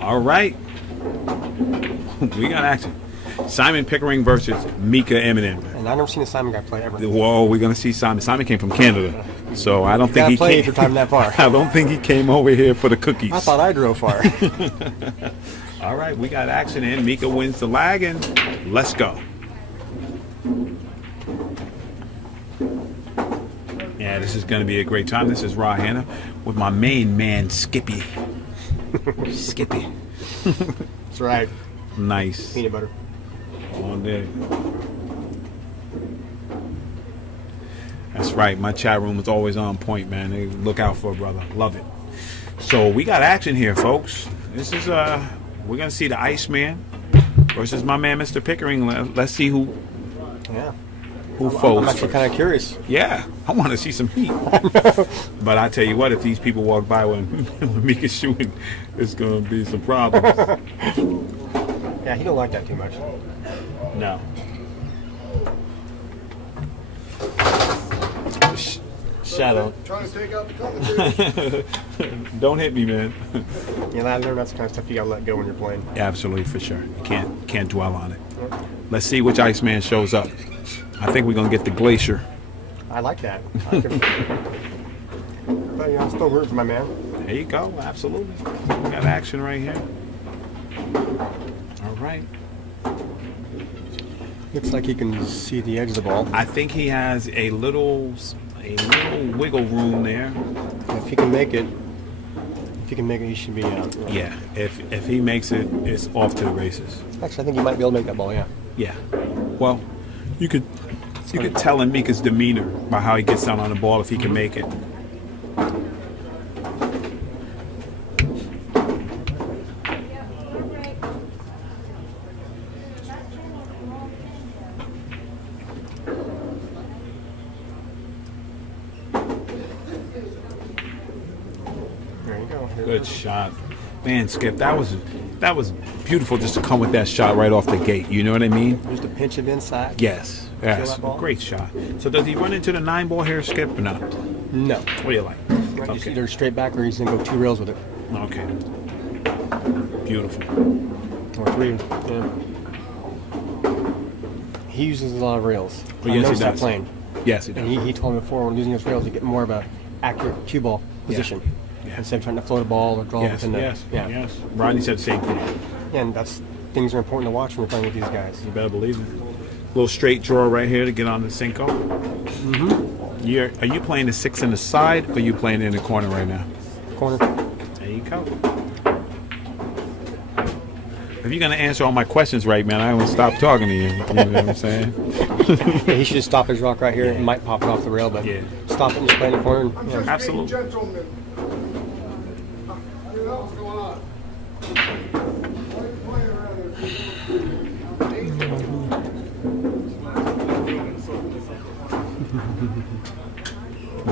All right. We got action. Simon Pickering versus Mika Immonen. And I've never seen a Simon guy play ever. Whoa, we're gonna see Simon. Simon came from Canada, so I don't think he played came. for time that far. I don't think he came over here for the cookies. I thought I drove far. All right, we got action in. Mika wins the lag, and let's go. Yeah, this is gonna be a great time. This is Raw Hannah with my main man Skippy. Skippy. That's right. Nice. Peanut butter. On there. That's right. My chat room is always on point, man. They look out for a brother. Love it. So we got action here, folks. This is we're gonna see the Iceman versus my man Mr. Pickering. Let's see who folds. I'm actually kind of curious. Yeah, I want to see some heat. But I tell you what, if these people walk by when Mika's shooting, it's gonna be some problems. Yeah, he don't like that too much. No. Shadow. Trying to take out the commentators. Don't hit me, man. Yeah, I learned that's the kind of stuff you gotta let go when you're playing. Absolutely, for sure. You can't dwell on it. Let's see which Iceman shows up. I think we're gonna get the Glacier. I like that. But you know, I'm still rooting for my man. There you go. Absolutely. We got action right here. All right. Looks like he can see the edge of the ball. I think he has a little wiggle room there. If he can make it, he should be out. Yeah. If he makes it, it's off to the races. Actually, I think he might be able to make that ball. Yeah. Yeah. Well, you could tell in Mika's demeanor by how he gets down on the ball if he can make it. There you go. Good shot, man. Skip, that was beautiful just to come with that shot right off the gate. You know what I mean? Just a pinch it inside. Yes. Great shot. So does he run into the 9-ball here, Skip, or not? No. What do you like? Just either straight back or he's gonna go 2 rails with it. Okay. Beautiful. Or 3. Yeah. He uses a lot of rails. Well, yes, he that does. playing. Yes, he does. And he told me before when using those rails to get more of a accurate cue ball position. Yeah. Instead of trying to float a ball or draw within the Yes. Rodney said the same thing. Yeah, and that's things are important to watch when you're playing with these guys. You better believe it. Little straight draw right here to get on the Cinco. Mm-hmm. Are you playing the 6 in the side, or are you playing in the corner right now? Corner. There you go. If you're going to answer all my questions right, man, I won't stop talking to you. You know what I'm saying? Yeah, he should just stop his rock right here. It might pop it off the rail, but stop it and just play in the corner. I'm just Absolutely. being gentleman. What the hell's going on? Why are you playing around here?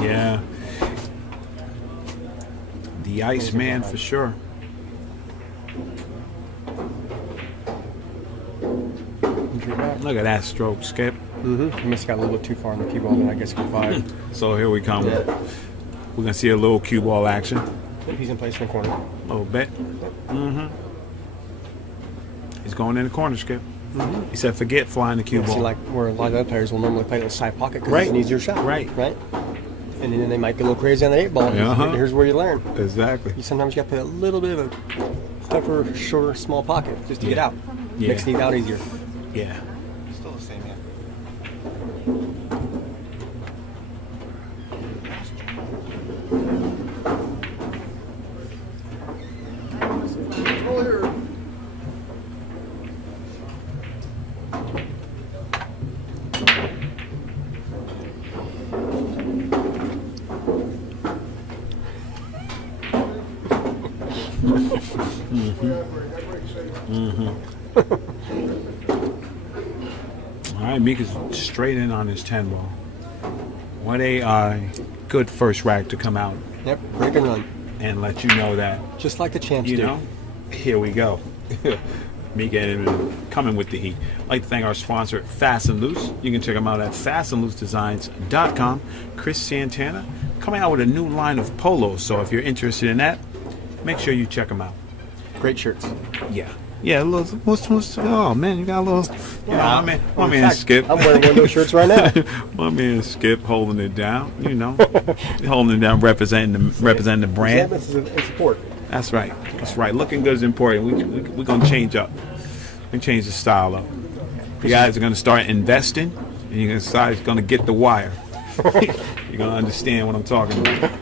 Yeah. The Iceman for sure. Look at that stroke, Skip. He must have got a little bit too far on the cue ball, and I guess we're 5. So here we come. Yeah. We're going to see a little cue ball action. He's in place in the corner. A little bit. He's going in the corner, Skip. He said, forget flying the cue ball. See, like where a lot of other players will normally play in the side pocket because Right. it's an easier shot. Right. And then they might get a little crazy on the 8 ball. Here's where you learn. Exactly. Sometimes you got to play a little bit of a tougher, shorter, small pocket just to get out. Yeah. Makes things out easier. Yeah. Still the same, yeah. Control here. All right, Mika's straight in on his 10 ball. What a good first rack to come out Yep, break and run. and let you know that, Just like the champs you do. know, here we go. Mika coming with the heat. I'd like to thank our sponsor, Fast and Loose. You can check them out at fastandloosedesigns.com. Chris Santana coming out with a new line of polos, so if you're interested in that, make sure you check them out. Great shirts. Yeah. Yeah, a little, oh man, you got a little, you know, my In man fact, Skip. I'm wearing one of those shirts right now. My man Skip holding it down, you know, holding it down, representing the brand. Resentment is support. That's right. That's right. Looking good is important. We're going to change up. We change the style up. You guys are going to start investing, and you're going to start going to get the wire. You're going to understand what I'm talking about.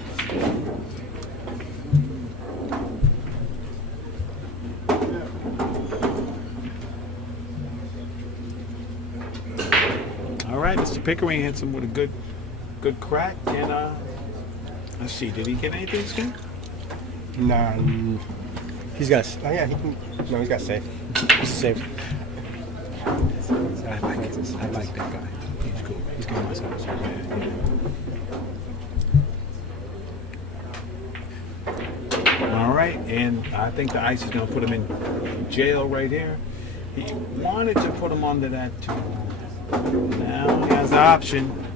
All right, Mr. Pickering hits him with a good crack. And let's see, did he get anything, Skip? Nah. He's got. Oh yeah, he can. No, he's got safe. He's safe. I like that guy. He's cool. He's good myself. Yeah. All right, and I think the ice is going to put him in jail right here. He wanted to put him under that too. Now he has the option.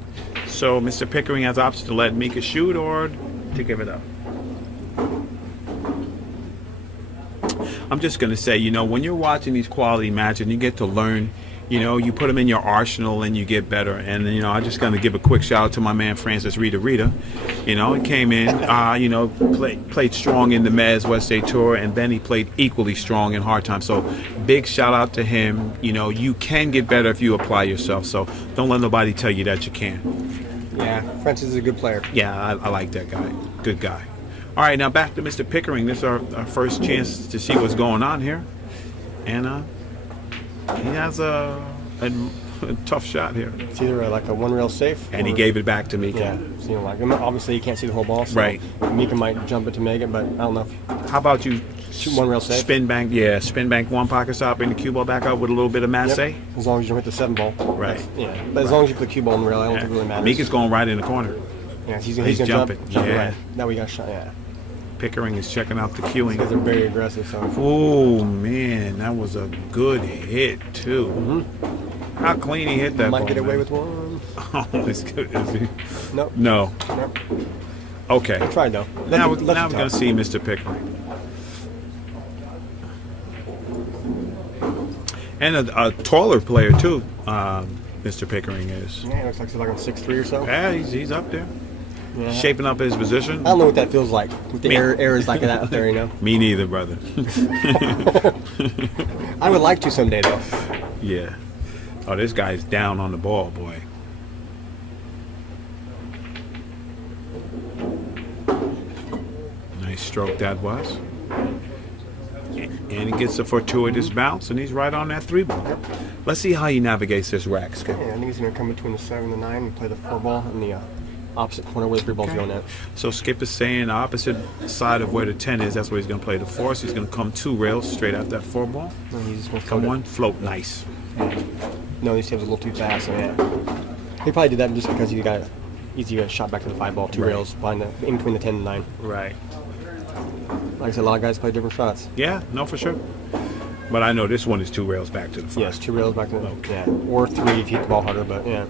So Mr. Pickering has the option to let Mika shoot or to give it up. I'm just going to say, you know, when you're watching these quality matches and you get to learn, you know, you put them in your arsenal and you get better. And, you know, I'm just going to give a quick shout out to my man, Francis Rita. You know, he came in, you know, played strong in the Mezz West State Tour, and then he played equally strong in hard time. So big shout out to him. You know, you can get better if you apply yourself. So don't let nobody tell you that you can't. Yeah, Francis is a good player. Yeah, I like that guy. Good guy. All right, now back to Mr. Pickering. This is our first chance to see what's going on here. And he has a tough shot here. It's either like a one rail safe. And he gave it back to Mika. Yeah, so, you know, like obviously you can't see the whole ball. So Right. Mika might jump it to make it, but I don't know. How about you Shoot one rail safe. spin bank one pocket stop, bring the cue ball back up with a little bit of masse? Yep. As long as you don't hit the 7 ball. Right. Yeah, but as long as you put the cue ball in the rail, I don't think it really matters. Mika's going right in the corner. Yeah, he's He's gonna jumping. jump Yeah. right. Now we got a shot. Yeah, Pickering is checking out the because cueing. they're very aggressive. So. Oh, man, that was a good hit, too. Mm-hmm. How clean he hit that Might ball, get away man. with one. Oh, it's good. Is he? Nope. No. Nope. Okay. Tried though. Now we're Lefty going to toss. see Mr. Pickering. And a taller player, too, Mr. Pickering is. Yeah, he looks like he's like on 6'3" or so. Yeah, he's up there. Yeah. Shaping up his position. I don't know what that feels like with the Me- errors like that up there, you know. Me neither, brother. I would like to someday though. Yeah. Oh, this guy's down on the ball, boy. Nice stroke that was. And he gets a fortuitous bounce, and he's right on that 3 ball. Let's see how he navigates this rack, Skip. Yeah, I think he's gonna come between the 7 and the 9 and play the 4 ball in the opposite corner where the 3 ball's going at. So Skip is saying the opposite side of where the 10 is, that's where he's going to play the 4. So he's going to come 2 rails straight out that 4 ball. And he's just gonna Come float it. one, float, nice. No, these tips a little too fast. So yeah, he probably did that just because he got a shot back to the 5 ball, 2 Right. rails behind in between the 10 and 9. Right. Like I said, a lot of guys play different shots. Yeah, no, for sure. But I know this one is 2 rails back to the 5. Yes, 2 rails back to the Okay. yeah, or 3 if you hit the ball harder. But yeah,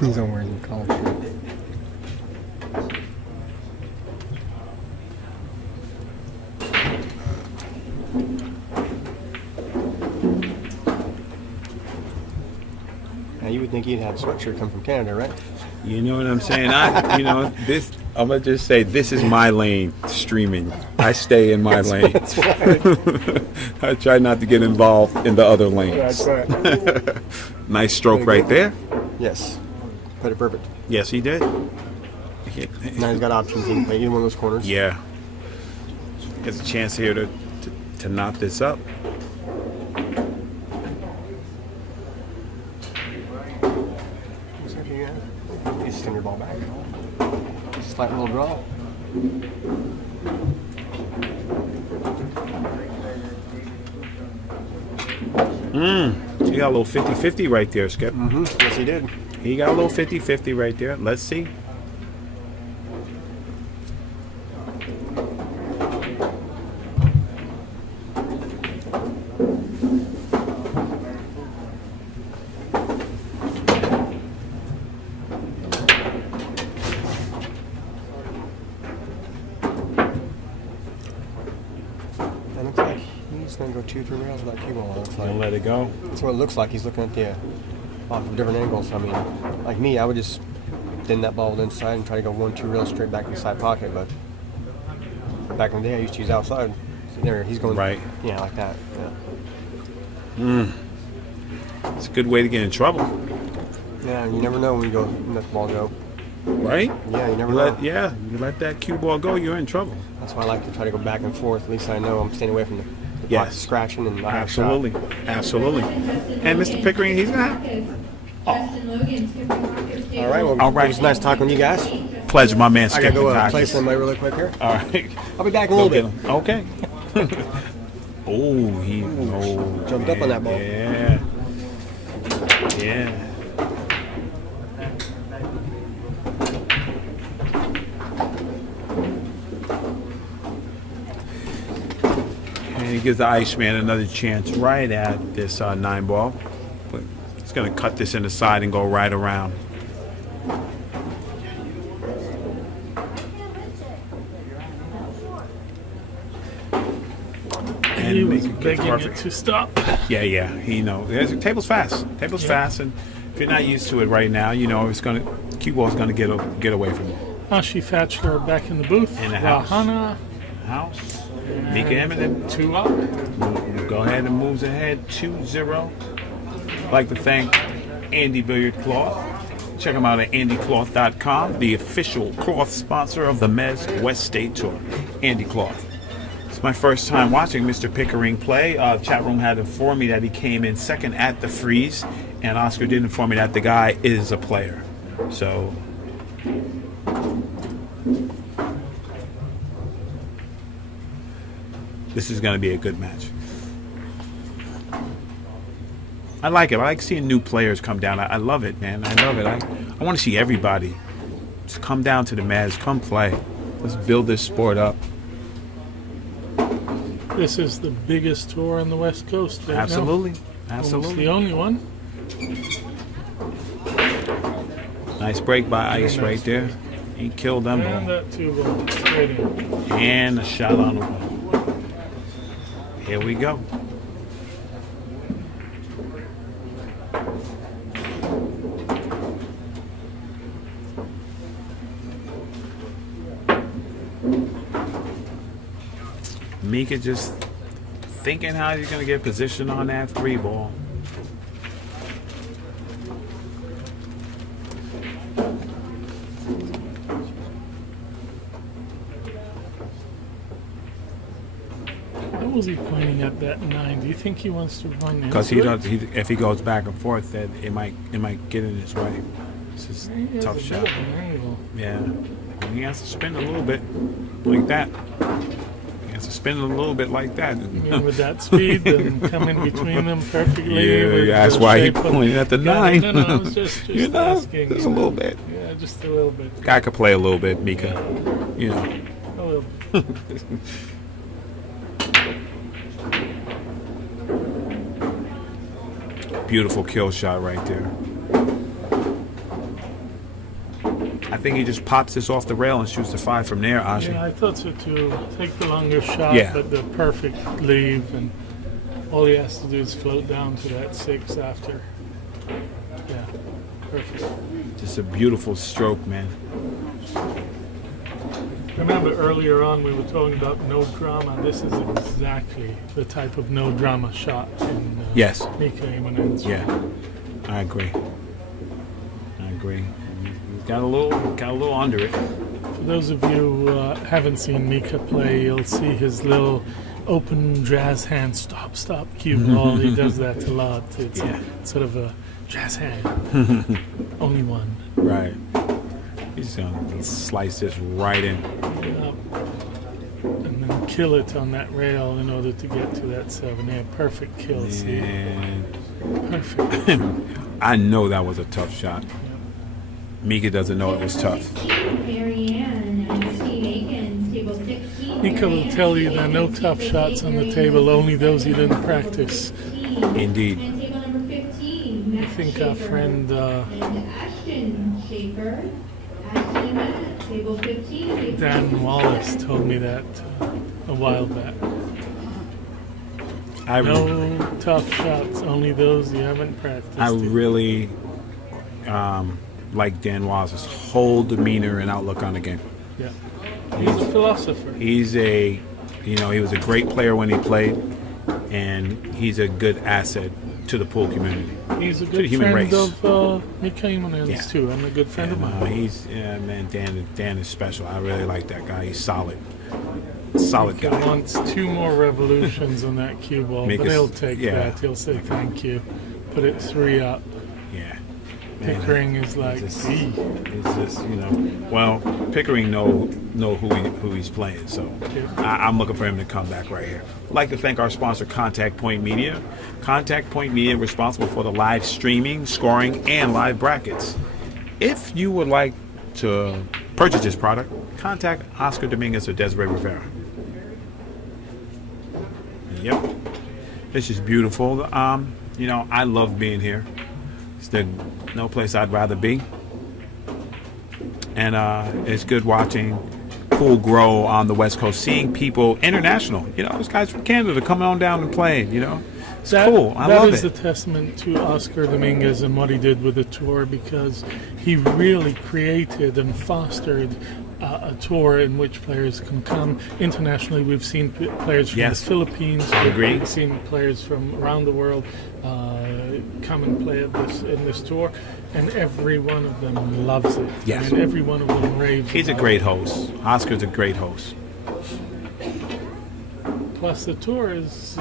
he's on wearing the collar shirt. Now you would think he'd have a sweatshirt come from Canada, right? You know what I'm saying? I'm gonna just say this is my lane. Streaming. I stay in my lane. That's right. I try not to get involved in the other lanes. That's right. Nice stroke right there. Yes. Put it perfect. Yes, he did. Now he's got options. He can play either one of those corners. Yeah. Gets a chance here to knot this up. Looks like you just send your ball back. Slight little draw. He got a little 50-50 right there, Skip. Yes, he did. He got a little 50-50 right there. Let's see. Just gonna go 2-3 rails with that cue ball. It looks Gonna like. let it go. That's what it looks like. He's looking at the off of different angles. I mean, like me, I would just bend that ball inside and try to go 1-2 rails straight back in the side pocket. But back in the day, I used to use outside. So there, he's going Right. Yeah, like that. Yeah. It's a good way to get in trouble, Yeah, and you never know when you go let the ball go. right? Yeah, you never You know. you let that cue ball go, you're in trouble. That's why I like to try to go back and forth. At least I know I'm staying away from the Yes. pocket scratching and not have a shot. Absolutely, absolutely. And Mr. Pickering, he's gonna have All right, well, All right. it was nice talking to you guys. pleasure, my man. I gotta go Skeptic play Caucus. somebody really quick here. All right. I'll be back in a little bit. Okay. Oh, he Jumped up on that ball. Yeah. Yeah. And he gives the Iceman another chance right at this 9 ball. But he's going to cut this in the side and go right around. He And was make it begging it perfect. to stop. Yeah, he knows. The table's fast. Table's fast, and if you're not used to it right now, you know it's gonna cue ball's gonna get away from you. Ashi Thatcher back in the booth. In the house. Rahana. House. Mika Immonen 2 up. go ahead and moves ahead 2-0. I'd like to thank Andy Billiard Cloth. Check them out at andycloth.com, the official cloth sponsor of the Mezz West State Tour. Andy Cloth. It's my first time watching Mr. Pickering play. The chat room had informed me that he came in second at the freeze, and Oscar did inform me that the guy is a player. So, this is going to be a good match. I like it. I like seeing new players come down. I love it, man. I love it. I want to see everybody just come down to the Mezz, come play. Let's build this sport up. This is the biggest tour on the West Coast right Absolutely. now. Absolutely. Almost the only one. Nice break by Ice right there. He killed them And all. that 2 ball straight in. And a shot on the wall. Here we go. Mika just thinking how he's going to get position on that 3 ball. Why was he pointing at that 9? Do you think he wants to run into Because it? if he goes back and forth, that it might get in his way. It's just He has tough a shot. bit of an angle. Yeah, he has to spin a little bit like that. He has to spin a little bit like that. And with that speed and coming between them perfectly. Yeah, with that's the why he shape of- pointed at the Yeah, 9. No, I was just You know, asking. just a little bit. Yeah, just a little bit. Guy could play a little bit, Mika. You know. A little bit. Beautiful kill shot right there. I think he just pops this off the rail and shoots the 5 from there, Ashi. Yeah, I thought so too. Take the longer shot, Yeah. but the perfect leave, and all he has to do is float down to that 6 after. Yeah, perfect. Just a beautiful stroke, man. Remember earlier on we were talking about no drama. This is exactly the type of no drama shot in Yes. Mika Immonen's. Yeah, I agree. I agree. He's got a little under it. For those of you who haven't seen Mika play, you'll see his little open jazz hand stop cue ball. He does that a lot. It's Yeah. sort of a jazz hand. Only one. Right. He's gonna slice this right in. Yep. And then kill it on that rail in order to get to that 7. Yeah, perfect kill. See? And Perfect. I know that was a tough shot. Mika doesn't know it was tough. Mika will tell you there are no tough shots on the table, only those he didn't practice. Indeed. I think our friend Dan Wallace told me that a while back. No tough shots, only those you haven't practiced. I really like Dan Waz's whole demeanor and outlook on the game. Yeah. He's a philosopher. He's he was a great player when he played, and he's a good asset to the pool community. He's a the good human friend race. of Mika Immonen's Yeah. too. I'm a good friend of mine. Man, Dan is special. I really like that guy. He's solid. Solid Mika guy. wants 2 more revolutions on that cue ball, but Mika's- he'll take yeah. that. He'll say thank you. Put it 3 up. Yeah. Man, Pickering is like, it's "Gee." just well, Pickering know who he's playing, so I'm looking for him to come back right here. I'd like to thank our sponsor, Contact Point Media. Contact Point Media, responsible for the live streaming, scoring, and live brackets. If you would like to purchase this product, contact Oscar Dominguez or Desiree Rivera. Yep, this is beautiful. I love being here. There's no place I'd rather be. And it's good watching pool grow on the West Coast, seeing people international. Those guys from Canada coming on down and playing, It's cool. I love That is it. a testament to Oscar Dominguez and what he did with the tour, because he really created and fostered a tour in which players can come internationally. We've seen players from Yes. the Philippines. Agreed. We've seen players from around the world come and play in this tour, and every one of them loves it. Yes. And every one of them raves. He's a about great it. host. Oscar's a great host. Plus, the tour is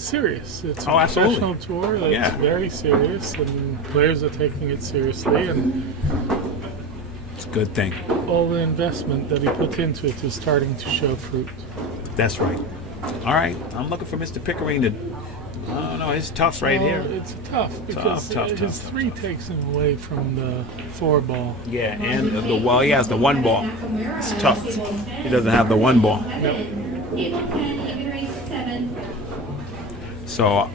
serious. It's Oh, a absolutely. professional tour that's Yeah. very serious, and players are taking it seriously. And It's a good thing. all the investment that he put into it is starting to show fruit. That's right. All right. I'm looking for Mr. Pickering to. I don't know. It's tough right Well, here. It's tough because Tough. his 3 takes him away from the 4 ball. Yeah, and he has the 1 ball. It's tough. He doesn't have the 1 ball. So,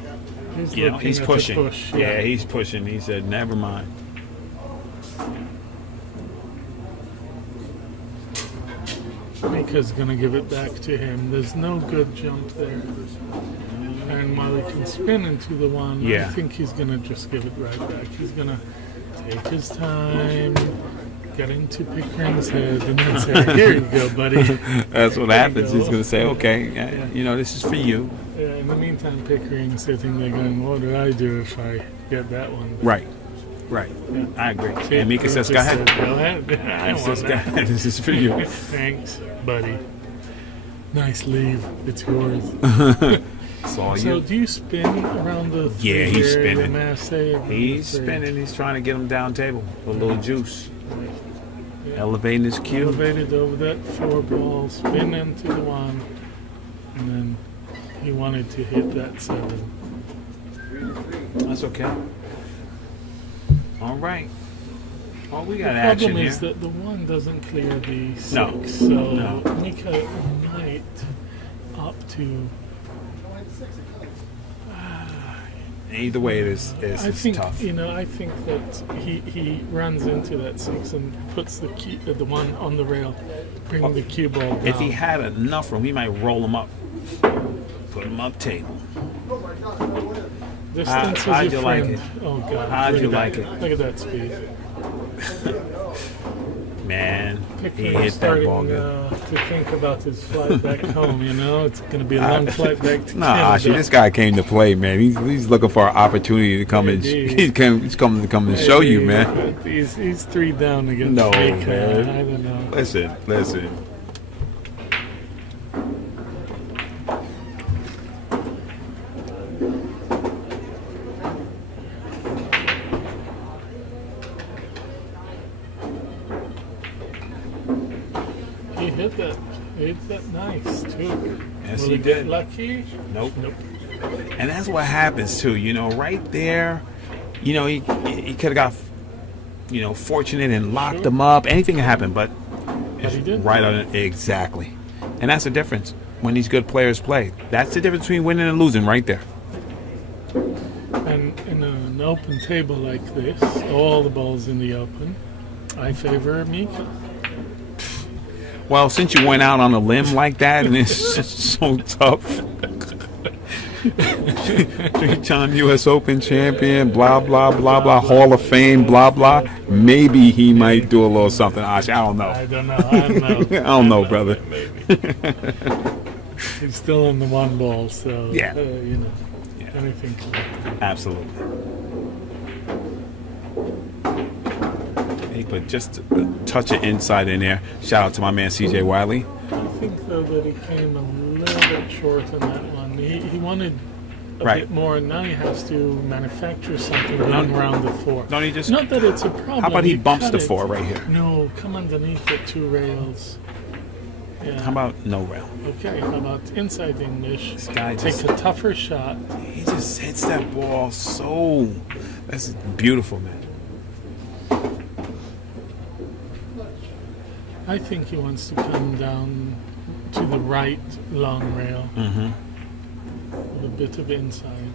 He's he's pushing. Push, Yeah, he's pushing. He said, never mind. Mika's going to give it back to him. There's no good jump there. And while he can spin into the 1, I Yeah. think he's going to just give it right back. He's going to take his time, get into Pickering's head, and then say, here you go, buddy. That's what There you happens. go. He's going to say, okay, this is for you. Yeah, in the meantime, Pickering's sitting there going, what do I do if I get that one? Right. I agree. And Mika says, go ahead. Go ahead. I He says, want go that. ahead. This is for you. Thanks, buddy. Nice leave. It's yours. It's all So you. do you spin around the Yeah, he's three-area spinning. Masse around He's the three? spinning. He's trying to get him down table. A little juice. Elevating his cue. Elevated over that 4 ball, spin into the 1, and then he wanted to hit that 7. That's okay. All right. Oh, we got The action problem here. is that the 1 doesn't clear the 6, No, so no. Mika might opt to. Either way, it's I think tough. I think that he runs into that 6 and puts the 1 on the rail, bring the cue ball down. If he had enough room, he might roll him up. Put him up table. Distance how'd is you your like friend. it? Oh God! How'd look you at like that. it? Look at that speed. Man, he Pickering hit that ball starting good. to think about his flight back home. It's going to be a long flight back to Nah, Canada. Ashi, this guy came to play, man. He's looking for an opportunity to come and Indeed. he's coming to come and show you, man. He's 3 down against No, Mika. man. I don't know. Listen. He hit that. He hit that nice too. Yes, Will he he get did. lucky? Nope. Nope. And that's what happens too. Right there. He could have got fortunate and locked him up. Anything can happen, but it's he didn't. right on it exactly. And that's the difference when these good players play. That's the difference between winning and losing, right there. And in an open table like this, all the balls in the open, I favor Mika. Well, since you went out on a limb like that, and it's just so tough, Three-time U.S. Open champion, blah, blah, blah, blah, Hall of Fame, blah, blah. Maybe he might do a little something, Ash. I don't know. I don't know. I don't know. I don't know, brother. Maybe. He's still in the one ball, so Yeah. you know, Yeah. anything can happen. Absolutely. He put just a touch of inside in there. Shout out to my man C.J. Wiley. I think though that he came a little bit short on that one. He wanted a Right. bit more, and now he has to manufacture something going around the four. Don't he just? Not that it's a problem. How about he bumps cut the it. four right here? No, come underneath the two rails. Yeah. How about no rail? Okay, how about inside English? This guy Take just- a tougher shot. He just hits that ball so. That's beautiful, man. I think he wants to come down to the right long rail Mm-hmm. with a bit of inside.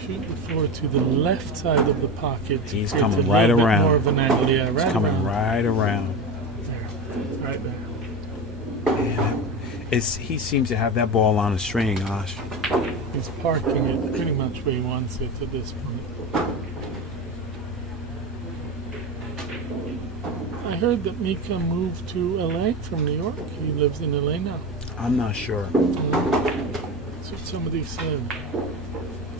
Shoot the four to the left side of the pocket. to He's create coming a right little bit around. More of an angle, yeah, right Coming around. right around. There, right there. Man, he seems to have that ball on a string, Ash. He's parking it pretty much where he wants it at this point. I heard that Mika moved to LA from New York. He lives in LA now. I'm not sure. That's what somebody said.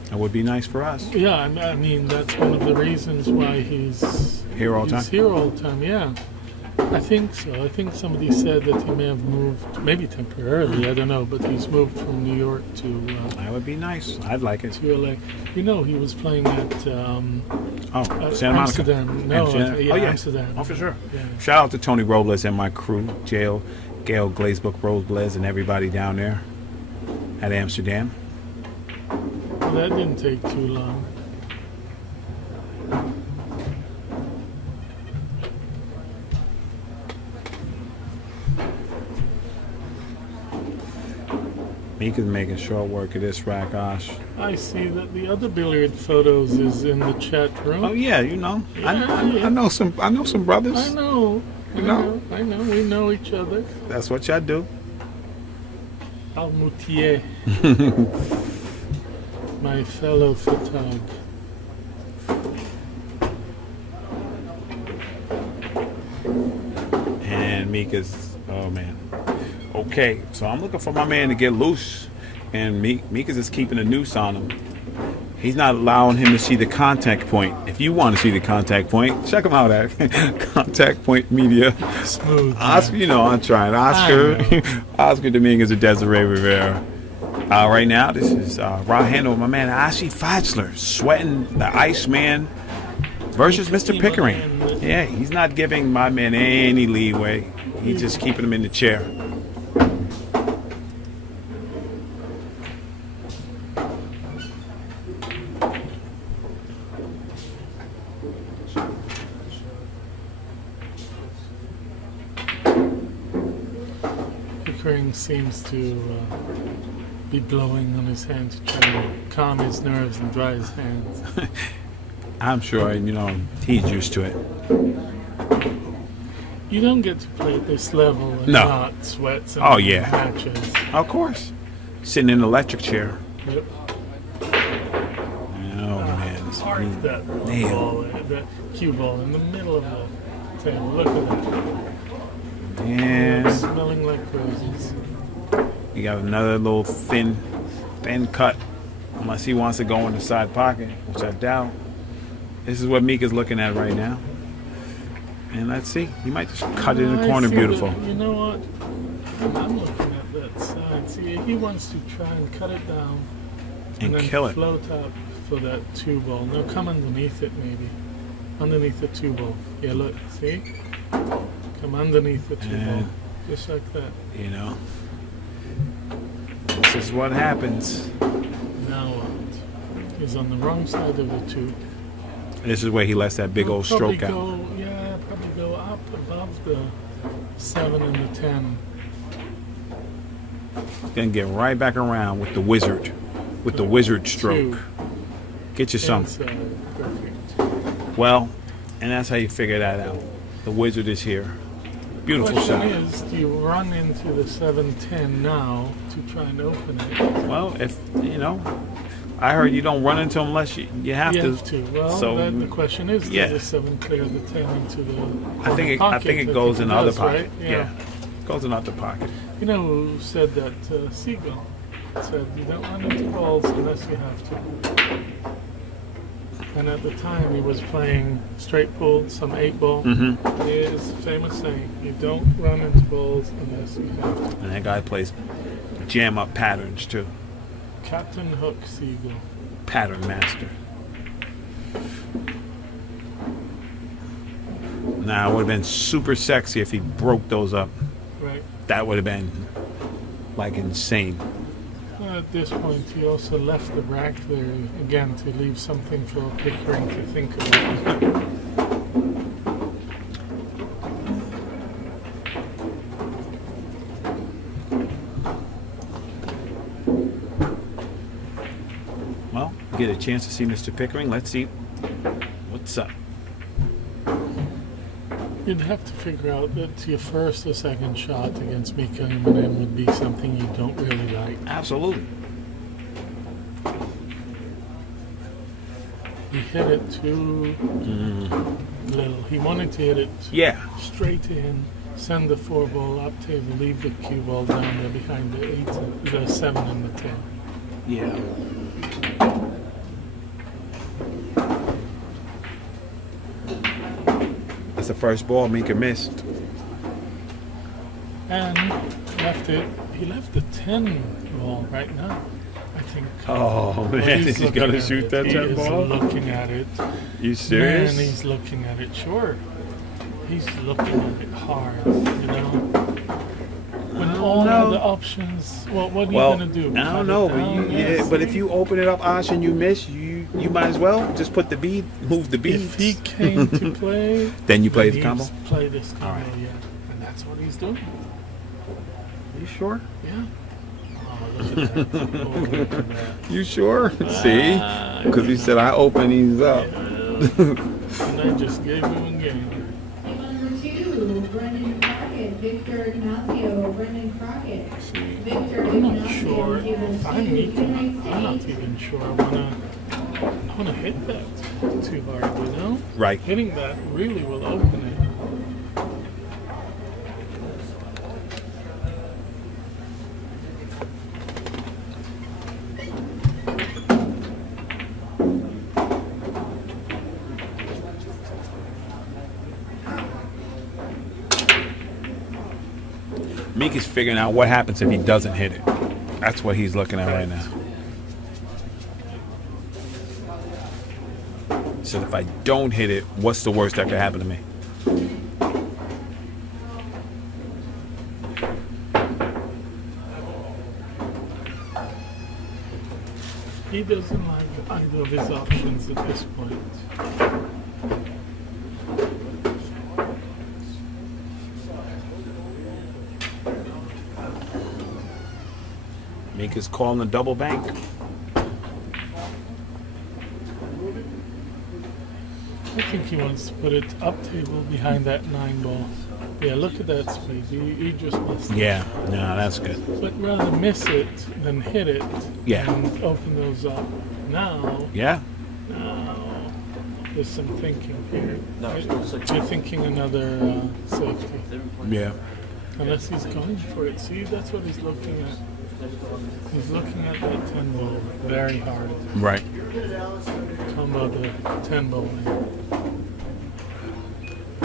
That would be nice for us. Yeah, I mean that's one of the reasons why he's Here all the he's time? here all the time. Yeah, I think so. I think somebody said that he may have moved, maybe temporarily. I don't know, but he's moved from New York to That would be nice. I'd like it. LA. You know, he was playing at Oh, Santa Monica. Amsterdam. No, Amsterdam. Amsterdam. Oh, for sure. Yeah. Shout out to Tony Robles and my crew, Gail Glazebook Robles, and everybody down there at Amsterdam. Well, that didn't take too long. Mika's making short work of this rack, Osh. I see that the other billiard photos is in the chat room. Oh yeah, you know. Yeah. I know some brothers. I know. You know? I know. We know each other. That's what y'all do. Almoutier, my fellow photog. And Mika's, oh man. Okay, so I'm looking for my man to get loose, and Mika's just keeping a noose on him. He's not allowing him to see the contact point. If you want to see the contact point, check him out at Contact Point Media. Smooth. Oscar, you know I'm trying. Oscar Dominguez and Desiree Rivera. Right now, this is Raw Handle with my man Ashi Fatzler, sweating the Iceman versus Mr. Pickering. Yeah, he's not giving my man any leeway. He's just keeping him in the chair. Pickering seems to be blowing on his hand to try and calm his nerves and dry his hands. I'm sure, you know, he's used to it. You don't get to play at this level and No. not sweat some Oh, yeah. matches. Of course. Sitting in an electric chair. Yep. Oh, man. It's Park that Man. ball, that cue ball in the middle of the table. Look at that. Man. Smelling like roses. You got another little thin cut. Unless he wants to go in the side pocket, which I doubt. This is what Mika's looking at right now. And let's see. He might just cut it in the I corner see beautiful. that- you know what? I'm looking at that side. See, he wants to try and cut it down And then kill it. float up for that two ball. No, come underneath it maybe. Underneath the two ball. Yeah, look. See? Come underneath the two Yeah. ball. Just like that. You know. This is what happens. Now what? He's on the wrong side of the two. This is where he lets that big old Probably stroke out. Probably go up above the 7 and the 10. Then get right back around with the wizard. With the wizard stroke. Two. Get you some. Inside. Perfect. Well, and that's how you figure that out. The wizard is here. Beautiful Question shot. is, do you run into the 7-10 now to try and open it? Well, if you know, I heard you don't run into them unless you have You to. have to. Well, So, the question is, yeah. does the 7 clear the 10 into the I think it, corner I think pocket? it goes in the other does, pocket. right? Yeah. Goes in the other pocket. You know who said that? Seagull said you don't run into balls unless you have to. And at the time he was playing straight pull, some 8-ball. Mm-hmm. His famous saying, you don't run into balls unless you have to. And that guy plays jam up patterns too. Captain Hook Seagull. Pattern master. Now it would have been super sexy if he broke those up. Right. That would have been like insane. At this point, he also left the rack there again to leave something for Pickering to think about. Well, get a chance to see Mr. Pickering. Let's see what's up. You'd have to figure out that your first or second shot against Mika Immonen would be something you don't really like. Absolutely. He hit it too little. He wanted to hit it Yeah. straight in, send the 4-ball up table, leave the cue ball down there behind the 8, the 7 and the 10. Yeah. That's the first ball Mika missed. And left it. He left the 10 ball right now. I think. Oh But man, is he looking gonna at shoot it. that He 10 is ball? looking at it. You serious? Man, he's looking at it. Sure. He's looking at it hard, you know. When all know. the options, what are you Well, gonna do? I Cut don't it know, but down? Yeah, but see? if you open it up, Ash, and you miss, you might as well just put the bead, move the beads. If he came to play, Then you play then the combo? he's play this combo, All right. yeah, and that's what he's doing. You sure? Yeah. Oh, look at that! Oh, look at that! You sure? See? Because he said I open these up. And I just gave him a game. Number 2, Brendan Crockett, Victor Ignacio, Brendan Crockett. Victor I'm not Ignacio, sure table if 2, I'm Mika. United I'm not States. even sure I wanna hit that too hard, you know? Right. Hitting that really will open it. Mika's figuring out what happens if he doesn't hit it. That's what he's looking at right now. So if I don't hit it, what's the worst that could happen to me? He doesn't like either of his options at this point. Mika's calling a double bank. I think he wants to put it up table behind that 9 ball. Yeah, look at that space. He just missed it. Yeah, no, that's good. But rather miss it than hit it. Yeah. And open those up. Now, Yeah, there's some thinking here. You're thinking another safety. yeah. Unless he's going for it. See, that's what he's looking at. He's looking at that 10 ball very hard. Right. Talking about the 10 ball.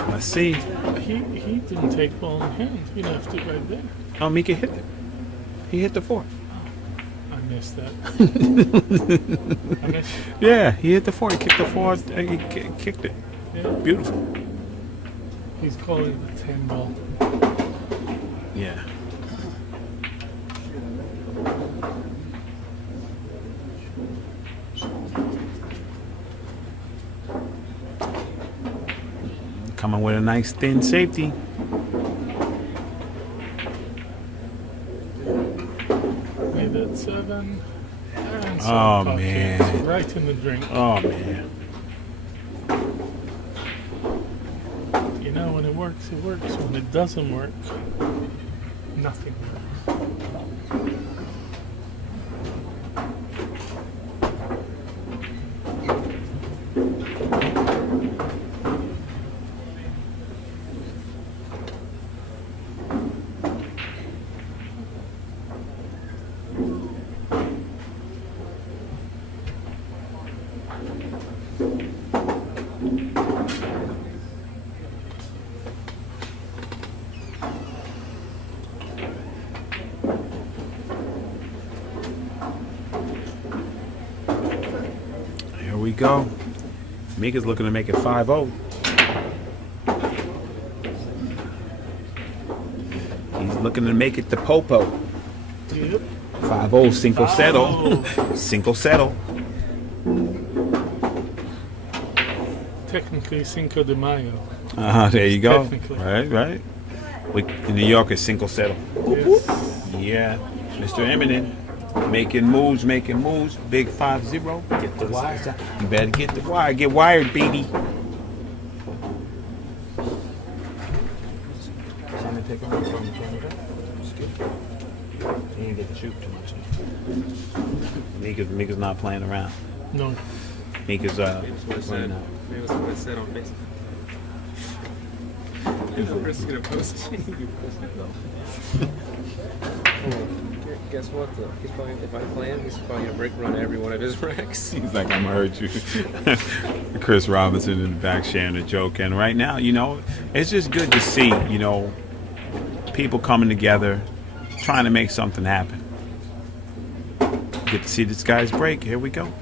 Let's see. He didn't take ball in hand. He left it right there. Oh, Mika hit it. He hit the 4. I missed that. I missed. Yeah, he hit the 4. He kicked the 4. He kicked it. Yeah. Beautiful. He's calling it the 10 ball. Yeah. Coming with a nice thin safety. Made that 7. And some Oh, pocket. man. Right in the drink. Oh man. You know, when it works, it works. When it doesn't work, nothing works. Here we go. Mika's looking to make it 5-0. He's looking to make it to Popo. Yep. 5-0, Cinco Settle. Cinco Settle. Technically Cinco de Mayo. There you go. Technically. Right. In New York, it's Cinco Settle. Yes. Yeah. Mr. Immonen. Making moves. Big 5-0. Get the wire. You better get the wire. Get wired, baby. Take away from Canada. You didn't get to shoot too much. Mika's not playing around. No. Mika's Maybe that's what I said on Facebook. Chris is gonna post it. Guess what? Though? He's probably, if I play him, he's probably gonna break run every one of his racks. He's like, I'm gonna hurt you. Chris Robinson in the back sharing a joke. And right now, it's just good to see, people coming together, trying to make something happen. Get to see this guy's break. Here we go.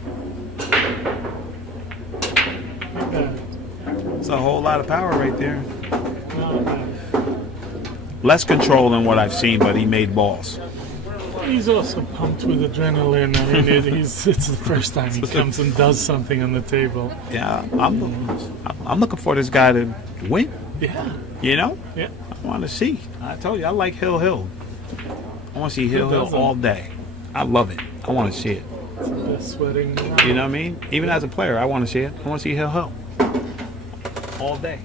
It's a whole lot of power right there. Less control than what I've seen, but he made balls. He's also pumped with adrenaline. I mean, it's the first time he comes and does something on the table. Yeah, I'm looking for this guy to win. Yeah. Yeah. I want to see. I told you, I like Hill. I want to see Hill doesn't? all day. I love it. I want to see it. It's the best sweating. You know what I mean? Even as a player, I want to see it. I want to see Hill. All day.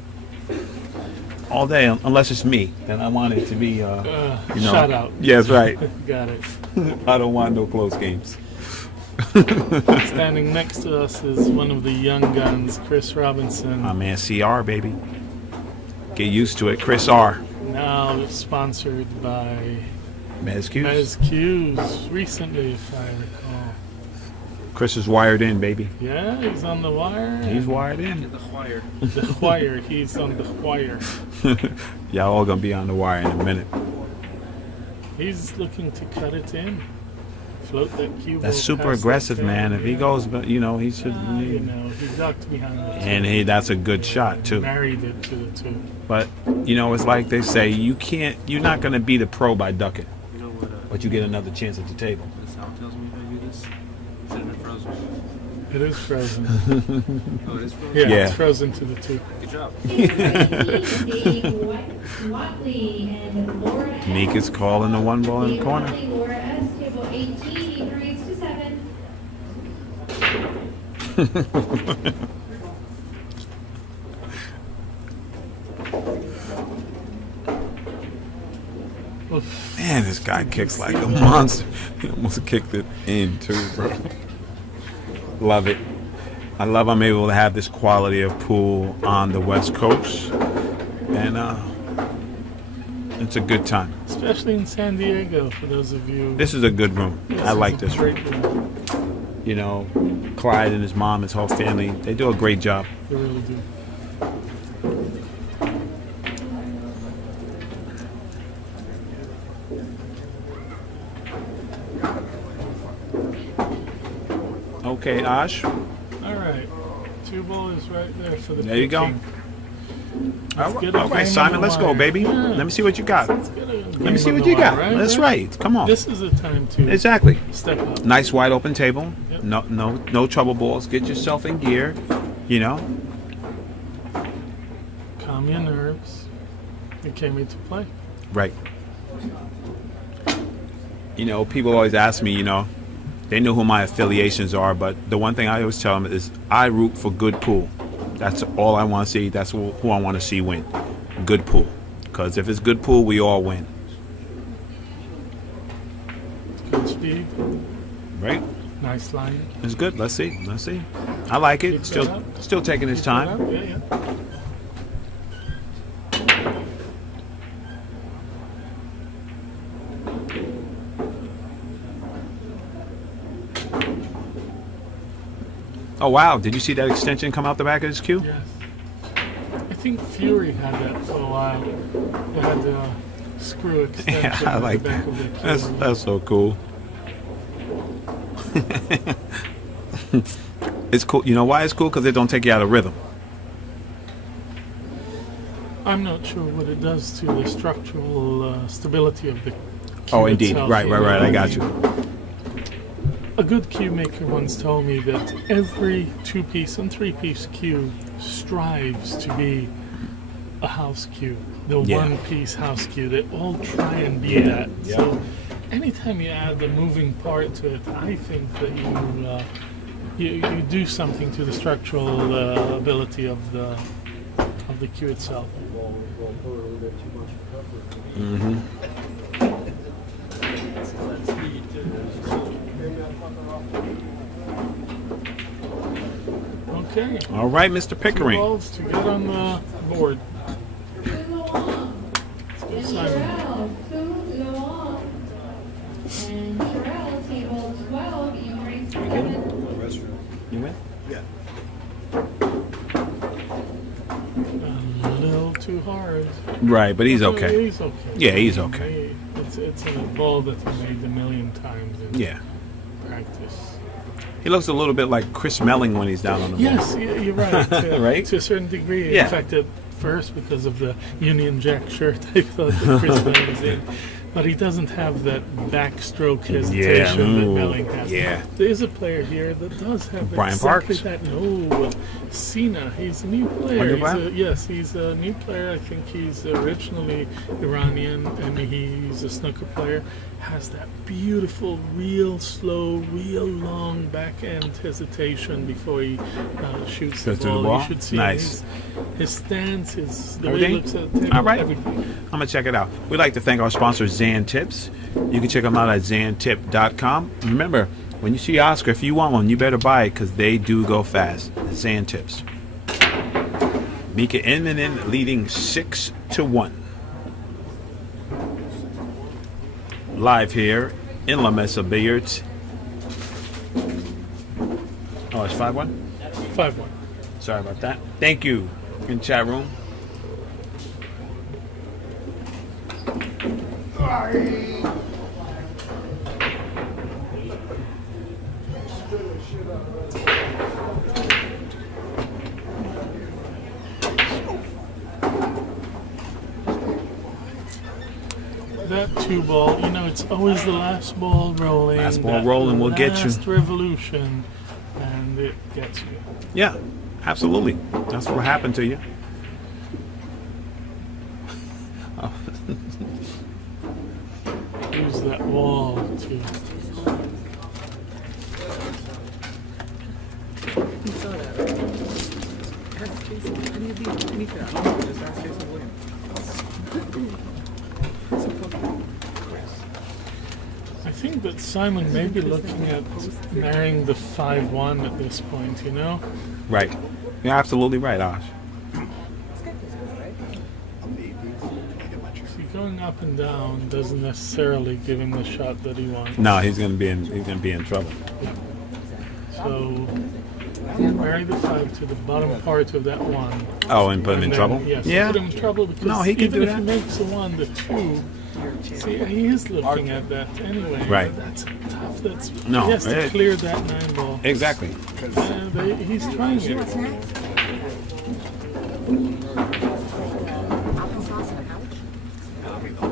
All day, unless it's me. Then I want it to be, Shout out. Yes, right. Got it. I don't want no close games. Standing next to us is one of the young guns, Chris Robinson. My man, CR, baby. Get used to it. Chris R. Now sponsored by Mezz Q's. Mezz Q's recently, if I recall. Chris is wired in, baby. Yeah, he's on the wire. He's wired in. The wire. The wire. He's on the wire. Y'all all gonna be on the wire in a minute. He's looking to cut it in. Float that cue. That's ball super past aggressive, that man. If he fan. goes, he should. He ducked behind the two. And that's a good shot too. Married it to the two. But it's like they say, you're not gonna beat a pro by ducking, You know what? but you get another chance at the table. This how it tells me if I do this. Should have been frozen. It is frozen. Oh, it is frozen. Yeah, Yeah. it's frozen to the two. Good job. Watley and Laura S. Mika's calling the one ball in the corner. Watley, Laura S. Table 18, agrees to 7. Man, this guy kicks like a monster. He almost kicked it in too, bro. Love it. I love I'm able to have this quality of pool on the West Coast. And it's a good time. Especially in San Diego, for those of you. This is a good room. I like this room. Great room. Clyde and his mom, his whole family, they do a great job. They really do. Okay, Ash. All right. Two ball is right there for the There you go. pitching. All get a game right, on Simon, the let's go, wire. baby. Yeah. Let me see what you got. Let's get a Let game me see on what the you got. wire, That's right. Come on. This is a time to Exactly. step up. Nice wide open table. Yep. No trouble balls. Get yourself in gear. Calm your nerves. You came into play. Right. People always ask me, they know who my affiliations are, but the one thing I always tell them is I root for good pool. That's all I want to see. That's who I want to see win. good pool. Because if it's good pool, we all win. Good speed. Right? Nice line. It's good. Let's see. Let's see. I like it. Keep Still, that up. still taking his Keep that time. up. Yeah, yeah. Oh wow! Did you see that extension come out the back of his cue? Yes. I think Fury had that for a while. They had the screw extension Yeah, I at like the back that. of the That's cue. that's so cool. It's cool. You know why it's cool? Because it don't take you out of rhythm. I'm not sure what it does to the structural stability of the cue Oh, indeed. itself, Right, you right, right. know? I got you. A good cue maker once told me that every two-piece and three-piece cue strives to be a house cue, the Yeah. one-piece house cue. They all try and be that. So anytime you add the moving part to it, I think that you do something to the structural ability of the cue itself. Okay. All right, Mr. Two Pickering. balls to get on the board. Let's go, Simon. And Sherelle, table 12, Emery 7. You win? A little too hard. Right, but he's okay. He's okay. Yeah, he's okay. It's a ball that he made a million times in Yeah. practice. He looks a little bit like Chris Melling when he's down on the ball. Yes, you're right. Right? To a certain degree. Yeah. In fact, at first, because of the Union Jack shirt, I thought that Chris Melling was in. But he doesn't have that backstroke hesitation that ooh, Melling has. yeah. There is a player here that does have Brian exactly Parks? that. No, Cena. He's a new player. Wonder He's why? yes, he's a new player. I think he's originally Iranian, and he's a snooker player. Has that beautiful, real slow, real long back end hesitation before he shoots the Goes through the ball. ball? You should see Nice. his stance, the way he Everything? looks at the table, All right. everything. I'm going to check it out. We'd like to thank our sponsor, Zan Tips. You can check them out at zantip.com. Remember, when you see Oscar, if you want one, you better buy it because they do go fast. Zan Tips. Mika Immonen leading 6-1. Live here in La Mesa Billiards. Oh, it's 5-1? 5-1. Sorry about that. Thank you in chat room. That two ball, it's always the last ball rolling. Last ball that rolling will get you. Last revolution, and it gets you. Yeah, absolutely. That's what happened to you. Use that wall to. You saw that, right? Ask Jason. Any of these, Mika, I don't know, just ask Jason Williams. I think that Simon may be looking at marrying the 5-1 at this point. Right. You're absolutely right, Ash. See, going up and down doesn't necessarily give him the shot that he wants. No, he's gonna be in trouble. So marry the 5 to the bottom part of that 1. Oh, and put him in And then, trouble? Yes, Yeah. put him in trouble because No, he can even do if that. he makes the 1, the 2, see, he is looking at that anyway. Right. That's tough. That's No, he has to it- clear that 9 ball. Exactly. He's trying it. Applesauce and a couch?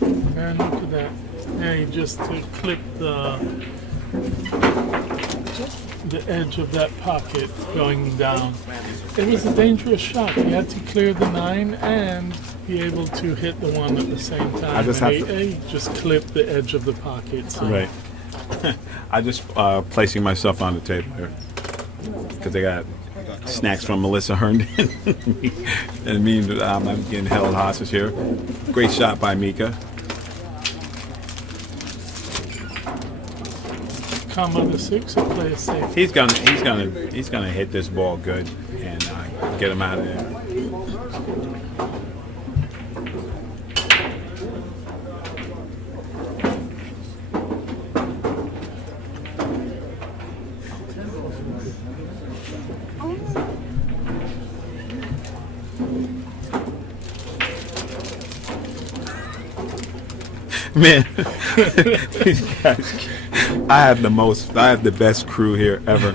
And look at that. Yeah, he just clipped the the edge of that pocket going down. It was a dangerous shot. He had to clear the 9 and be able to hit the 1 at the same time. I just And have to- he just clipped the edge of the pocket. So Right. I just placing myself on the table here because they got snacks from Melissa Herndon and me. I'm getting held hostage here. Great shot by Mika. combo the 6 or play it safe. He's gonna hit this ball good and get him out of there. Man, these guys, I have the best crew here ever.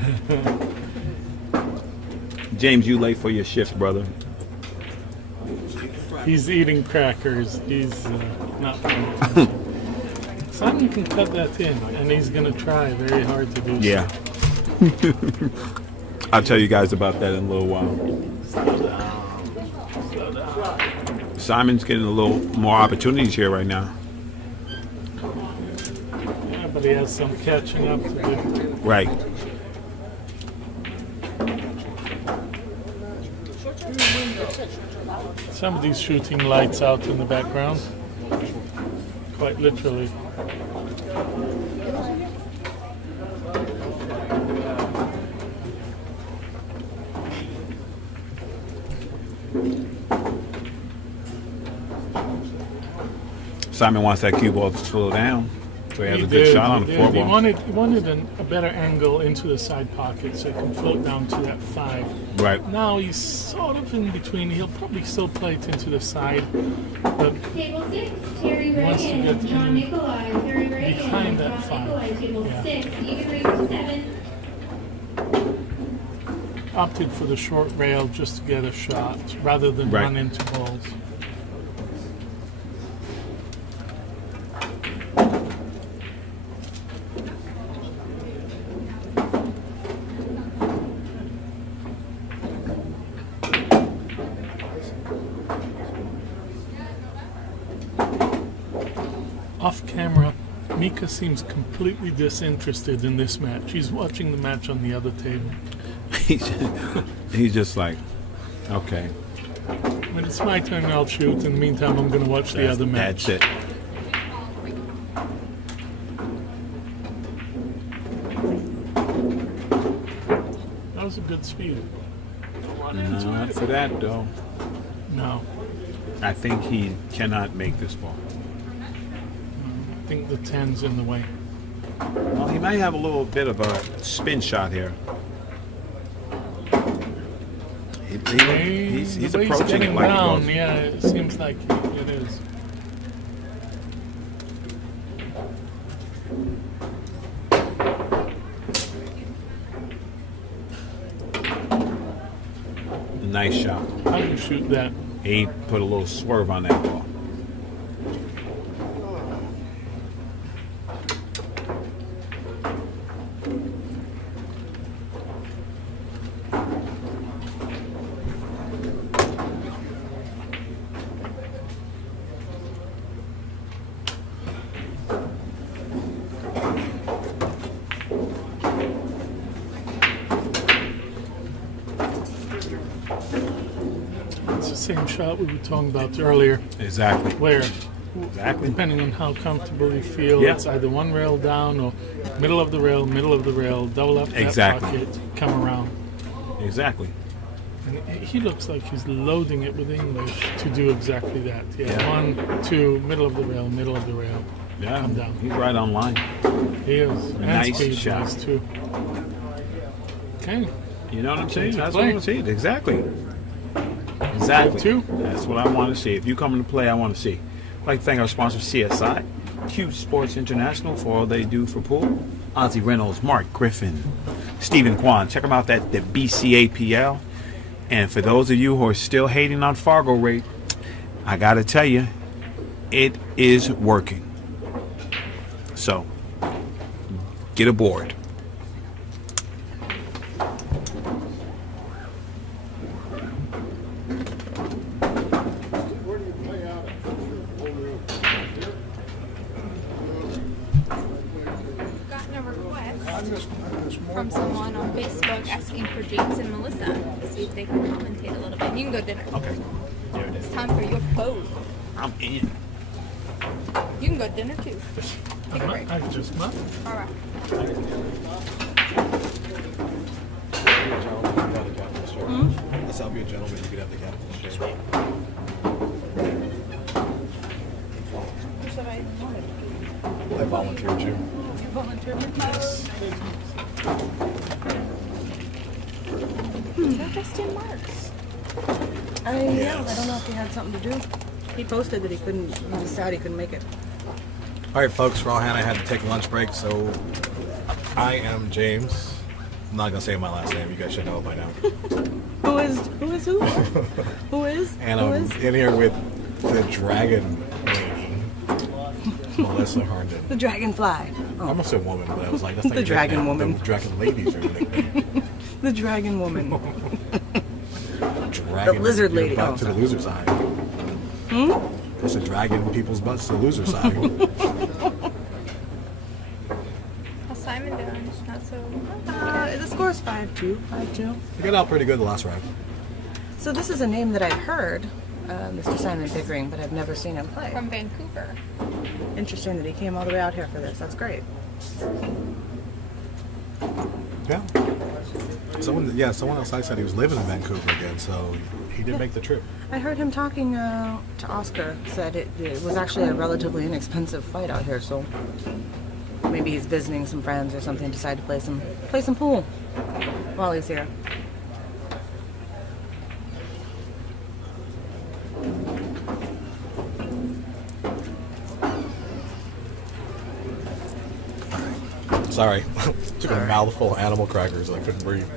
James, you late for your shift, brother. He's eating crackers. He's not paying Simon can cut that in, and he's going to try very hard to do so. Yeah. I'll tell you guys about that in a little while. Simon's getting a little more opportunities here right now. Yeah, but he has some catching up to do. Right. Somebody's shooting lights out in the background. Quite literally. Simon wants that cue ball to slow down, so he has a good did, shot on the he four did. He ball. wanted a better angle into the side pocket so he can float down to that 5. Right. Now he's sort of in between. He'll probably still play it into the side, but Table 6, Terry wants to Reagan, get John in Nikolai, Terry Reagan, behind that John 5. Nikolai, table Yeah. 6, even raised to 7. opted for the short rail just to get a shot rather than Right. run into balls. Off camera, Mika seems completely disinterested in this match. He's watching the match on the other table. He's just like, okay, When it's my turn, I'll shoot. In the meantime, I'm going to watch the other match. that's it. That was a good speed. Run into Not it. for that though. No, I think he cannot make this ball. I think the 10's in the way. Well, he might have a little bit of a spin shot here. He's The way approaching it getting like down, he goes. yeah, it seems like it is. Nice shot. How do you shoot that? He put a little swerve on that ball. It's the same shot we were talking about earlier, Exactly. where Exactly. depending on how comfortable you feel, Yeah. it's either one rail down or middle of the rail, double up that Exactly. pocket, come around. Exactly. And he looks like he's loading it with English to do exactly that. Yeah, Yeah. 1, 2, middle of the rail, Yeah. Come down. He's right on line. He is. And Nice speed shot. wise, too. Okay. You know what I'm saying? To That's play. what I'm saying. Exactly. Exactly. Two. That's what I want to see. If you come to play, I want to see. I'd like to thank our sponsor, CSI, Q Sports International, for all they do for pool. Ozzy Reynolds, Mark Griffin, Stephen Kwan. Check them out at the BCAPL. And for those of you who are still hating on Fargo rate, I got to tell you, it is working. So, Get aboard. Where do you play out at? Gotten a request from someone on Facebook asking for James and Melissa. See if they can commentate a little bit. You can go dinner. Okay. There it is. It's time for your food. I'm in. You can go dinner too. Take a break. I just might. All right. Let's help you a gentleman. You could have the captain's chair. I volunteered you. You volunteered for They're just in Marks. I don't know if he had something to do. He posted that he couldn't, he was sad he couldn't make it. All right, folks. Raw hand. I had to take a lunch break, so I am James. I'm not gonna say my last name. You guys should know it by now. Who is who? Who is? And Who I'm is? in here with the dragon lady, Melissa Herndon. The dragonfly. I almost said woman, but I was like, that's not The your dragon nickname. woman. The dragon ladies are your nickname. The dragon woman. Dragon lizard your lady. butt Oh, to the sorry. loser side. It's a dragon people's butts to the loser side. How's Simon doing? Not so. The score's 5-2. 5-2. You got out pretty good the last round. So this is a name that I've heard, Mr. Simon Pickering, but I've never seen him play. From Vancouver. Interesting that he came all the way out here for this. That's great. Yeah. Someone else I said he was living in Vancouver again, so he did make the trip. I heard him talking to Oscar. Said it was actually a relatively inexpensive flight out here, so maybe he's visiting some friends or something. Decided to play some pool while he's here. Sorry. Took a mouthful of animal crackers. I couldn't breathe.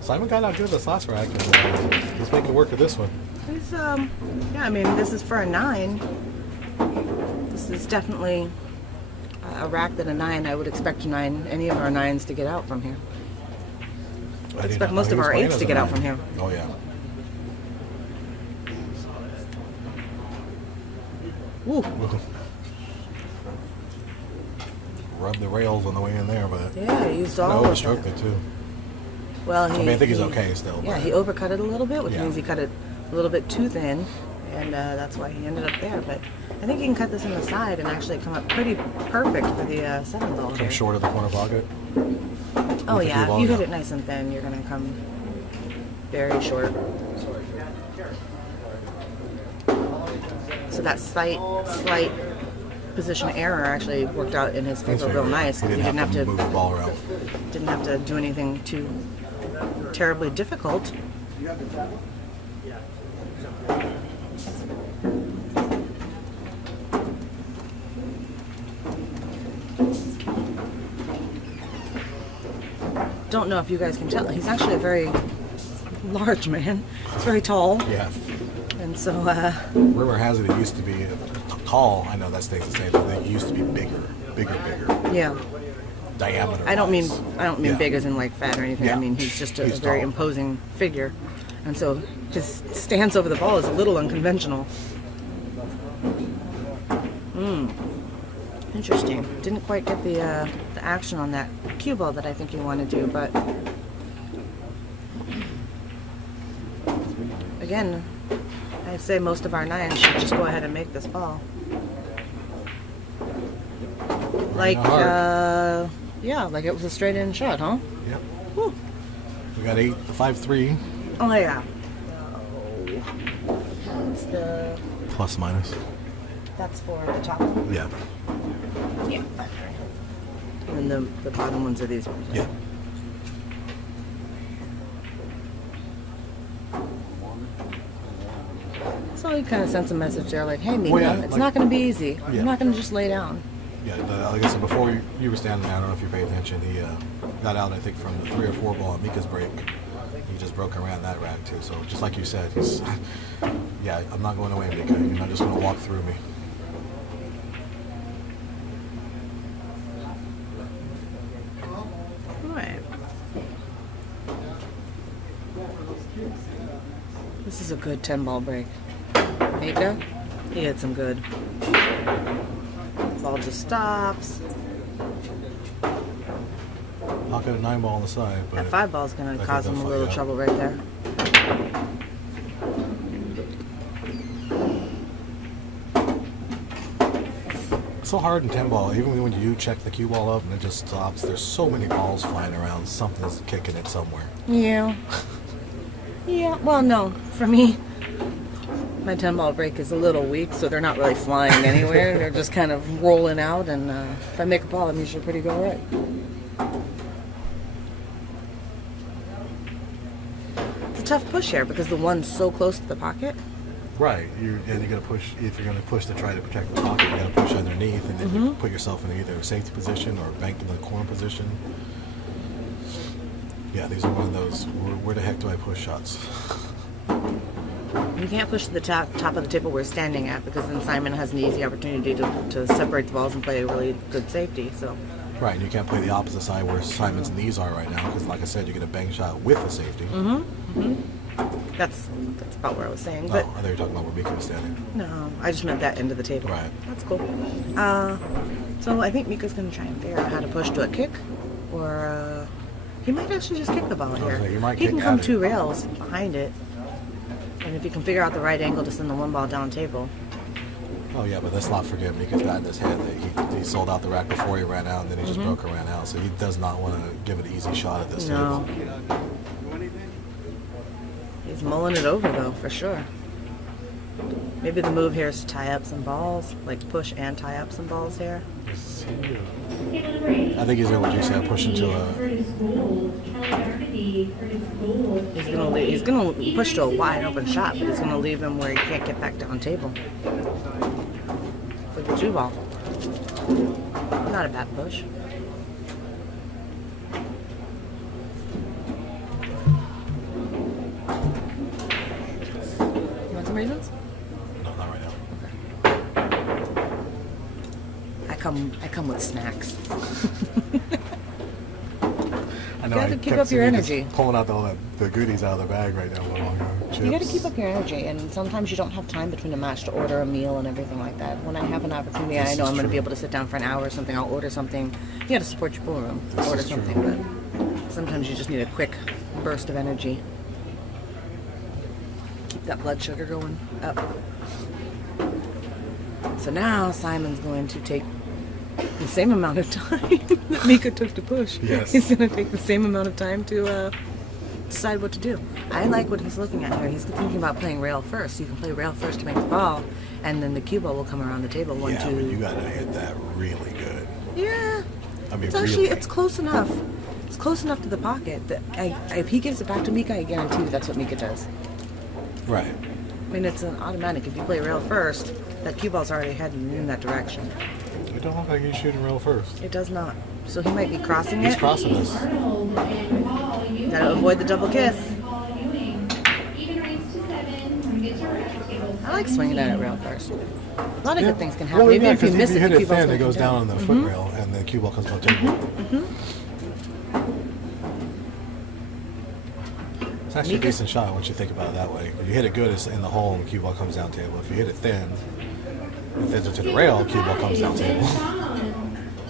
Simon got out good this last rack, and he's making work of this one. He's yeah. I mean, this is for a 9. This is definitely a rack that a 9. I would expect a 9. Any of our 9s to get out from here. I expect most of our 8s to get out from here. Oh yeah. Ooh. Rubbed the rails on the way in there, but Yeah, he used all I of overstroked it. it too. Well, I think he's okay still. Yeah, but- he overcut it a little bit, which Yeah. means he cut it a little bit too thin, and that's why he ended up there. But I think he can cut this in the side and actually come up pretty perfect for the 7 ball. Come here. short of the corner pocket. Oh with the yeah, cue if you ball, hit yeah. it nice and thin, you're gonna come very short. So that slight position error actually worked out in his favor real nice He because didn't have to move the ball around. didn't have to do anything too terribly difficult. Don't know if you guys can tell. He's actually a very large man. He's very tall, Yeah. and so Rumor has it used to be tall. I know that stays the same, but it used to be bigger. yeah. Diameter. I don't mean Yeah. big as in like fat or anything. Yeah. I mean he's just a He's very tall. imposing figure, and so his stance over the ball is a little unconventional. Interesting. Didn't quite get the action on that cue ball that I think he wanted to, but again, I'd say most of our 9s should just go ahead and make this ball. Like, hard. yeah, like it was a straight in shot, huh? Yep. Whew. We got 5-3 Oh yeah. That's the plus minus. that's for the top one. Yeah. Yeah. And the bottom ones are these ones. Yeah. So he kind of sends a message there, like, "Hey, Mika, Well, yeah, it's like- not going to be easy. Yeah. You're not going to just lay down." Yeah. Like I said before, you were standing there. I don't know if you paid attention. He got out, I think, from the 3 or 4 ball on Mika's break. He just broke around that rack too. So just like you said, he's yeah. I'm not going away, Mika. You're not just going to walk through me. This is a good 10-ball break. Mika, he hit some good. Ball just stops. I'll get a 9-ball on the side, but That 5 ball is going I to think cause him they'll a fuck little you up. trouble right there. It's so hard in 10-ball, even when you do check the cue ball up and it just stops. There's so many balls flying around. Something's kicking it somewhere. Yeah. Yeah, well, no. For me, my 10-ball break is a little weak, so they're not really flying anywhere. They're just kind of rolling out, and if I make a ball, I'm usually pretty good right. It's a tough push here because the one's so close to the pocket. Right. You gotta push. If you're gonna push to try to protect the pocket, you gotta push underneath, and then you put yourself in either a safety position or banked in the corner position. Yeah, these are one of those. Where the heck do I push shots? You can't push to the top of the table we're standing at because then Simon has an easy opportunity to separate the balls and play a really good safety. So Right, and you can't play the opposite side where Simon's knees are right now, because like I said, you get a bang shot with the safety. that's about where I was saying. Oh, But I thought you were talking about where Mika was standing. no, I just meant that end of the table. Right. That's cool. So I think Mika's going to try and figure out how to push to a kick, or he might actually just kick the ball here. Okay, you might He kick can come at it. 2 rails behind it, and if he can figure out the right angle to send the 1 ball down table. Oh yeah, but let's not forget Mika's got in his head that he sold out the rack before he ran out, and then he just broke and ran out. So he does not want to give an easy shot at this No. table. He's mulling it over though, for sure. Maybe the move here is to tie up some balls, like push and tie up some balls here. Table number 8. I think he's doing what you said, push into a. Curtis Gould. Kelly Darmody. Curtis Gould. He's gonna push to a wide open shot, but he's gonna leave him where he can't get back down table. For the 2 ball. Not a bad push. You want some raisins? No, not right now. I come with snacks. I know. gotta I keep kept up your seeing you just energy. Pulling out all the goodies out of the bag right now. You got to keep up your energy, and sometimes you don't have time between a match to order a meal and everything like that. When I have an opportunity, This I know is I'm going to be true. able to sit down for an hour or something. I'll order something. You got to support your pool room. This Order is true. something, but sometimes you just need a quick burst of energy. Keep that blood sugar going up. So now Simon's going to take the same amount of time that Mika took to push. Yes. He's going to take the same amount of time to decide what to do. I like what he's looking at here. He's thinking about playing rail first. You can play rail first to make the ball, and then the cue ball will come around the table. 1, Yeah, 2. but you got to hit that really good. Yeah. I mean, It's actually really. it's close enough. It's close enough to the pocket that if he gives it back to Mika, I guarantee you that's what Mika does. Right. I mean, it's an automatic. If you play rail first, that cue ball's already heading in that direction. It don't look like he's shooting rail first. It does not. So he might be crossing He's it. crossing this. Arnold and Paul Ewing. Gotta avoid the double kiss. Paul Ewing. Even rates to 7. Come get your rack table. I like swinging at it rail first. A lot of good things can happen. Well, Maybe yeah, if you because miss if you it, hit the it cue ball's thin, gonna it goes come down on the foot rail, and the cue ball comes on table. It's actually a Mika- decent shot once you think about it that way. If you hit it good, it's in the hole, and the cue ball comes down table. If you hit it thin, it thins into the rail, cue ball comes down table.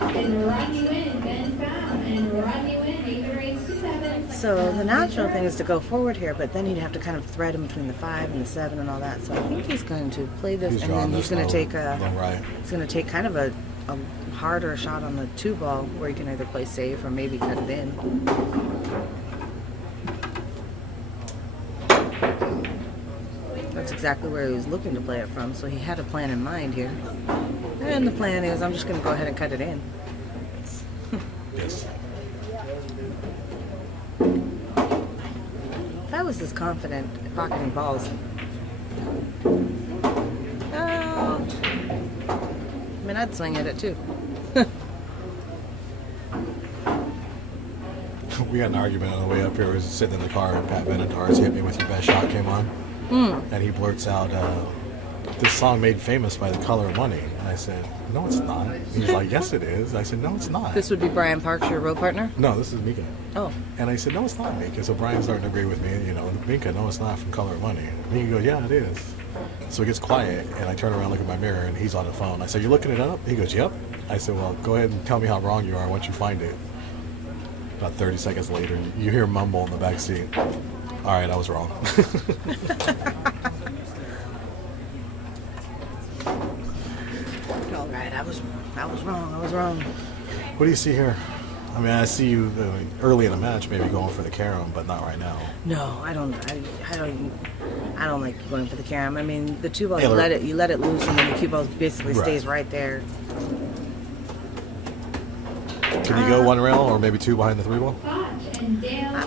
And Rodney Wynn, Ben Found, and Rodney Wynn, even rates to 7. So the natural thing is to go forward here, but then he'd have to kind of thread in between the 5 and the 7 and all that. So I think he's going to play this, He's and drawing then he's this going to low, take low right. he's going to take kind of a harder shot on the 2 ball, where he can either play safe or maybe cut it in. That's exactly where he was looking to play it from. So he had a plan in mind here, and the plan is I'm just going to go ahead and cut it in. Yes. If I was this confident at pocketing balls, I mean, I'd swing at it too. We had an argument on the way up here. We was sitting in the car, and Pat Benatar's hit me with your best shot came on. And he blurts out, this song made famous by The Color of Money. And I said, no, it's not. He's like, yes, it is. I said, no, it's not. This would be Brian Parks, your road partner? No, this is Mika. Oh. And I said, no, it's not Mika. So Brian's starting to agree with me. You know, Mika, no, it's not from Color of Money. Mika goes, yeah, it is. So it gets quiet, and I turn around, look at my mirror, and he's on the phone. I said, you looking it up? He goes, yep. I said, well, go ahead and tell me how wrong you are once you find it. About 30 seconds later, you hear mumble in the back seat. All right, I was wrong. All right, I was wrong. What do you see here? I mean, I see you early in the match, maybe going for the carom, but not right now. No, I don't like going for the carom. I mean, the 2 ball, Yeah, you let it loose, and then the cue ball basically Right. stays right there. Can you go 1 rail or maybe 2 behind the 3 ball?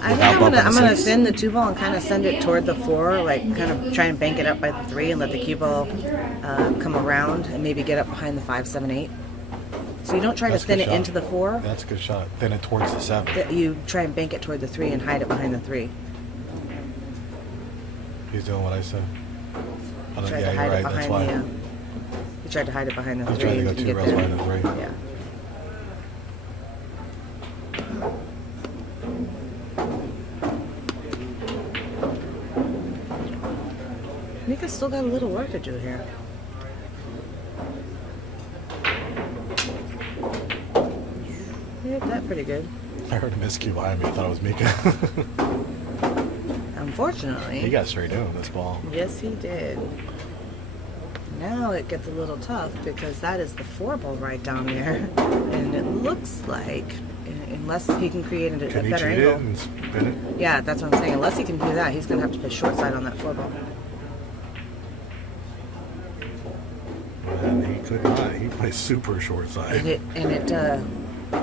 I think I'm gonna thin the 2 ball and kind of send it toward the 4, like kind of try and bank it up by the 3 and let the cue ball come around and maybe get up behind the 5, 7, 8. So you don't try That's to a thin good it shot. into the 4. That's a good shot. Thin it towards the 7. You try and bank it toward the 3 and hide it behind the 3. He's doing what I said. Tried Yeah, to you're hide right. it That's behind why. you tried to hide it behind the 3. He tried to go and 2 get rails there. behind the 3. Yeah. Mika's still got a little work to do here. He hit that pretty good. I heard a miscue behind me. I thought it was Mika. Unfortunately. He got straight in with this ball. Yes, he did. Now it gets a little tough because that is the 4 ball right down there. And it looks like, unless he can create a Can he better cheat angle. it and spin it? Yeah, that's what I'm saying. Unless he can do that, he's going to have to play short side on that 4 ball. And he could not. He plays super short side.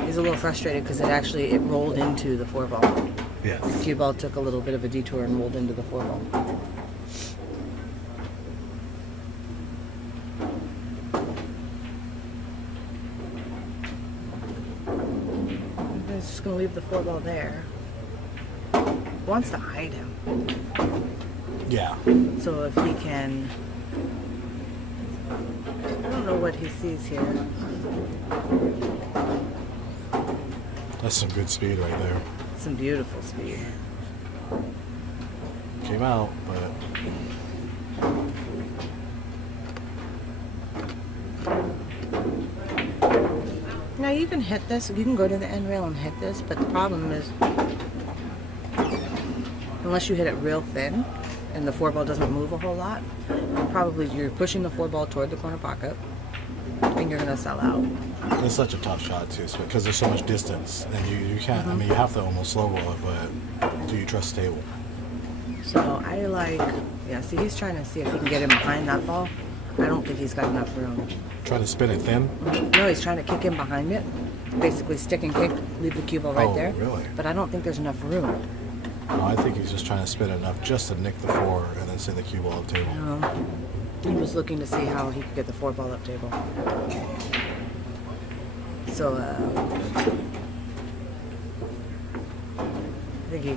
He's a little frustrated because it rolled into the 4 ball. Yes. The cue ball took a little bit of a detour and rolled into the 4 ball. He's just going to leave the 4 ball there. Wants to hide him. Yeah. So if he can... I don't know what he sees here. That's some good speed right there. Some beautiful speed. Came out, but Now you can hit this. You can go to the end rail and hit this, but the problem is, unless you hit it real thin, and the 4 ball doesn't move a whole lot, you're pushing the 4 ball toward the corner pocket, and you're gonna sell out. it's such a tough shot too, because there's so much distance, and you can't. I mean, you have to almost slow roll it, but do you trust the table? So see, he's trying to see if he can get him behind that ball. I don't think he's got enough room. Trying to spin it thin. No, he's trying to kick him behind it, basically stick and kick, leave the cue ball right there. Really? But I don't think there's enough room. No, I think he's just trying to spin it enough just to nick the 4 and then send the cue ball up table. He was looking to see how he could get the 4 ball up table. So, I think he...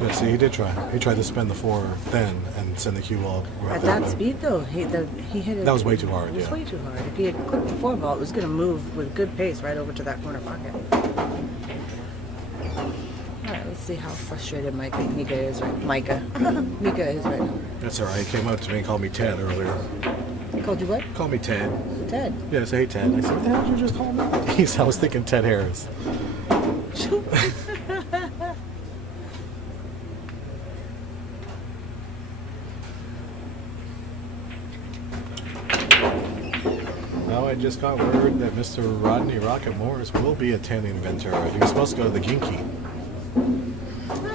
Yeah, see, he did try. He tried to spin the 4 thin and send the cue ball up. At that speed, though, he hit it... That was way too hard, It was yeah. way too hard. If he had clipped the 4 ball, it was going to move with good pace right over to that corner pocket. All right, let's see how frustrated Mika is right now. That's all right. He came up to me and called me Ted earlier. He called you what? Called me Ted. Ted. Yeah, say hey Ted. I said, what the hell did you just call me? He said, I was thinking Ted Harris. Now I just got word that Mr. Rodney Rocket Morris will be attending Ventura. He was supposed to go to the Ginky.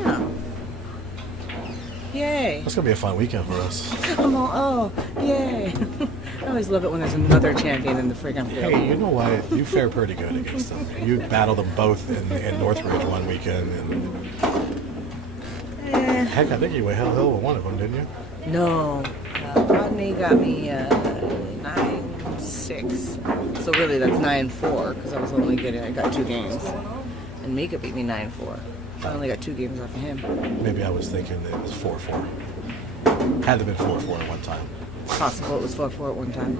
Oh. Yay. That's going to be a fun weekend for us. Come on. Oh, yay. I always love it when there's another champion in the friggin' field. Hey, you know what? You fare pretty good against them. You battled them both in Northridge one weekend. And heck, I think you went hell with one of them, didn't you? No. Rodney got me 9-6 9-6. So really, that's 9-4 because I got 2 games, and Mika beat me 9-4. So I only got 2 games off of him. Maybe I was thinking it was 4-4. Had to have been 4-4 at one time. Possible it was 4-4 at one time.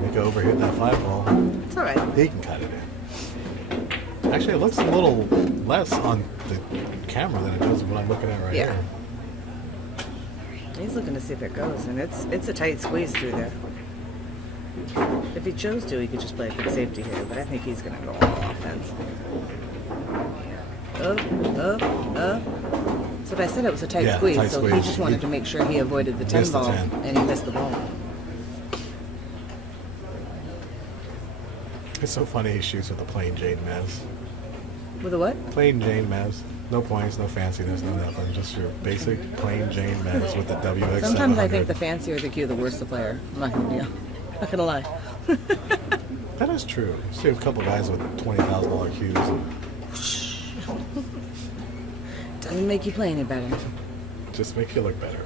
Mika overhit that 5 ball. It's all right. He can cut it in. Actually, it looks a little less on the camera than it does what I'm looking at right Yeah. here. He's looking to see if it goes, and it's a tight squeeze through there. If he chose to, he could just play a good safety here, but I think he's going to go all offense. Up. So I said it was a tight squeeze, tight so squeeze. he just wanted to make sure he avoided the 10 Missed the ball, 10. and he missed the ball. It's so funny he shoots with a plain Jane Mezz. With a what? Plain Jane Mezz. No points, no fanciness, no nothing. Just your basic plain Jane Mezz with the WX700. Sometimes I think the fancier the cue, the worse the player. I'm not going to lie. That is true. You see a couple guys with $20,000 cues. Doesn't make you play any better. Just make you look better.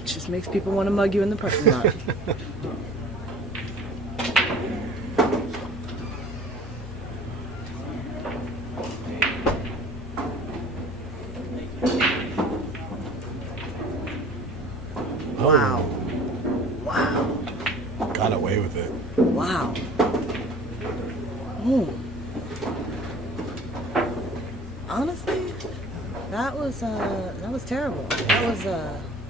It just makes people want to mug you in the parking lot. Wow. Wow. Got away with it. Wow. Oh. Honestly, that was terrible. That was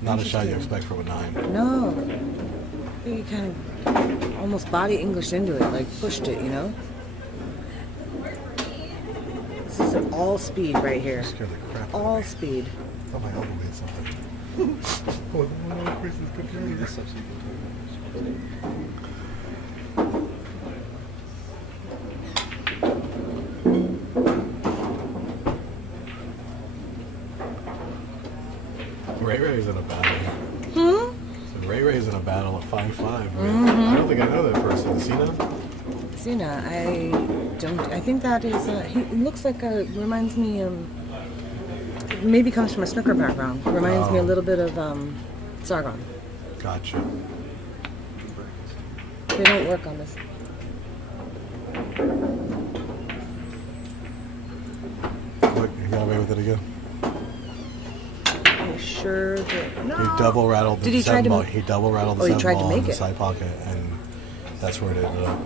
Not a shot you interesting. expect from a 9. No. I think he kind of almost body English into it, like pushed it, you know? This is all speed right here. Scared the crap out of All me. speed. I thought my elbow did something. Ray Ray's in a battle. So Ray Ray's in a battle at 5'5". I don't think I know that person. Cena? I think that is, he looks like reminds me, maybe comes from a snooker background. Reminds me a little bit of Sargon. Gotcha. They don't work on this. Look, he got away with it again. I sure did. No. He double rattled the Did he try 7 to ball. make- He double rattled the Oh, he 7 tried to ball make in the it. side pocket, and that's where it ended up.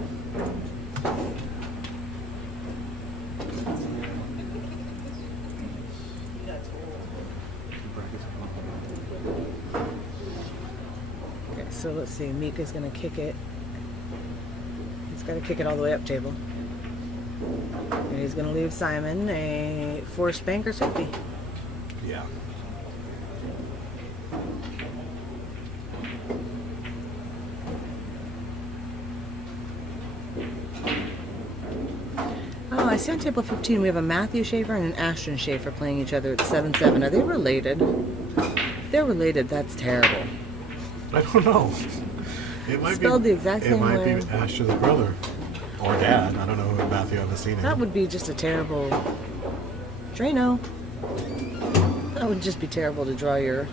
Okay, so let's see. Mika's gonna kick it. He's got to kick it all the way up table. And he's gonna leave Simon a forced banker safety. Yeah. Oh, I see on table 15 we have a Matthew Schaefer and an Ashton Schaefer playing each other at 7-7. Are they related? If they're related, that's terrible. I don't know. It might Spelled be the exact It same might way. be Ashton's brother or dad. I don't know who Matthew. I haven't seen him. That would be just a terrible... Drano. That would just be terrible to draw your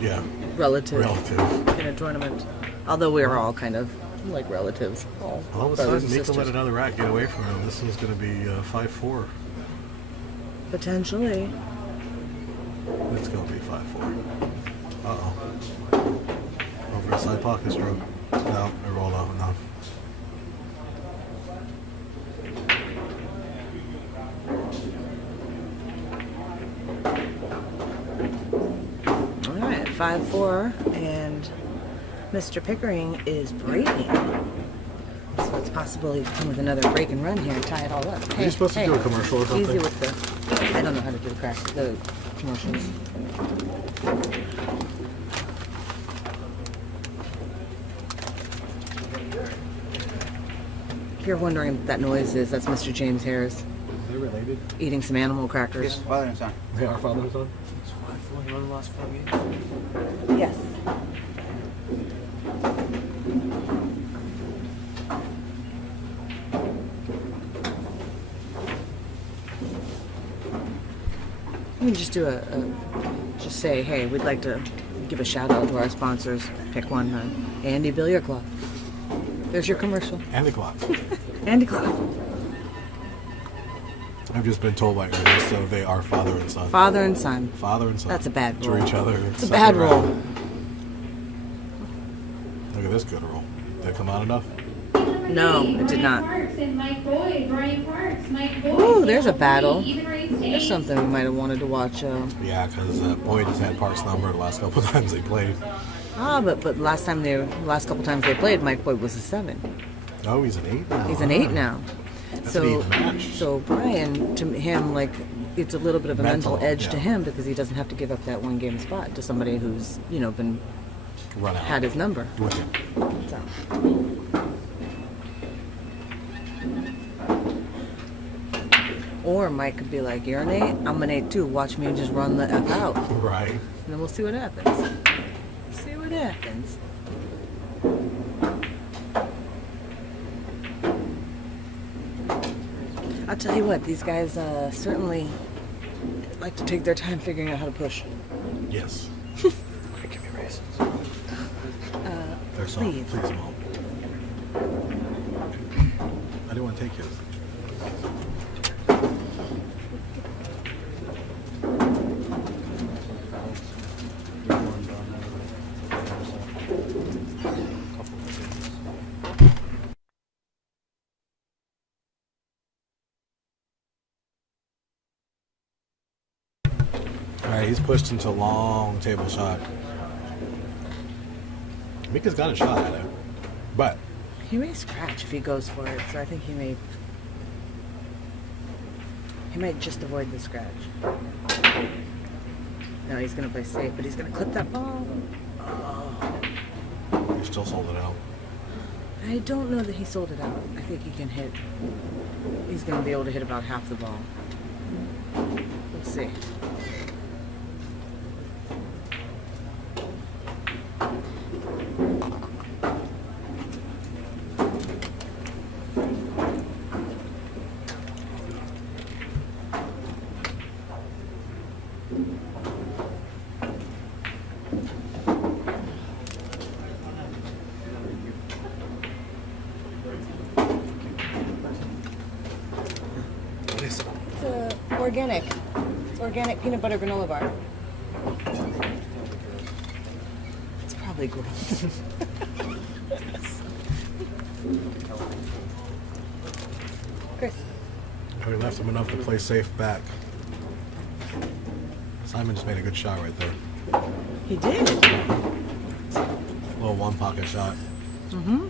Yeah. relative Relative. in a tournament. Although we're all kind of like relatives. All of a brothers sudden, and Mika let sisters. another rat get away from him. This one's going to be 5-4. Potentially. It's going to be 5-4. Uh-oh. Over a side pocket stroke. No, it rolled out enough. All right, 5-4, and Mr. Pickering is breaking. So it's possible he could come with another break and run here and tie it all up. Are you supposed to do a commercial or something? Easy with the... I don't know how to do the commercials. If you're wondering what that noise is, that's Mr. James Harris Are they related? eating some animal crackers. Father and son. They are father and son? It's 5-4. You only lost 4 games. Yes. You can just do just say, hey, we'd like to give a shout out to our sponsors. Pick one, Andy Billiard Club. There's your commercial. And the clock. Andy Club. I've just been told by Ernest, so they are father and son. Father and son. Father and son. That's a bad To rule. each other. It's a bad rule. Look at this good roll. Did it come out enough? No, it did not. Parks and Mike Boyd, Brian Parks, Mike Boyd. Ooh, there's a battle. Even race There's something we might have wanted to watch. Yeah, because Boyd has had Park's number the last couple of times they played. But last couple times they played, Mike Boyd was a 7. Oh, he's an 8 now. He's an 8 now. That's an even match. So Brian, to him, like, it's a little bit of a mental edge to yeah. him because he doesn't have to give up that 1 game spot to somebody who's, been Run out. had his number. With him. So. Or Mike could be like, you're an 8, I'm an 8 too. Watch me just run the F out. And Right. then we'll see what happens. See what happens. I'll tell you what, these guys certainly like to take their time figuring out how to push. Yes. Give me raisins. There's please. Please, Mom. I didn't want to take his. Alright, he's pushed into long table shot. Mika's got a shot at it. But He may scratch if he goes for it, so I think he might just avoid the scratch. No, he's gonna play safe, but he's gonna clip that ball. he still sold it out. I don't know that he sold it out. I think he can hit. He's gonna be able to hit about half the ball. Let's see. It's organic. It's organic peanut butter granola bar. It's probably gross. Chris. We left him enough to play safe back. Simon just made a good shot right there. He did. Little one pocket shot. Mm-hmm.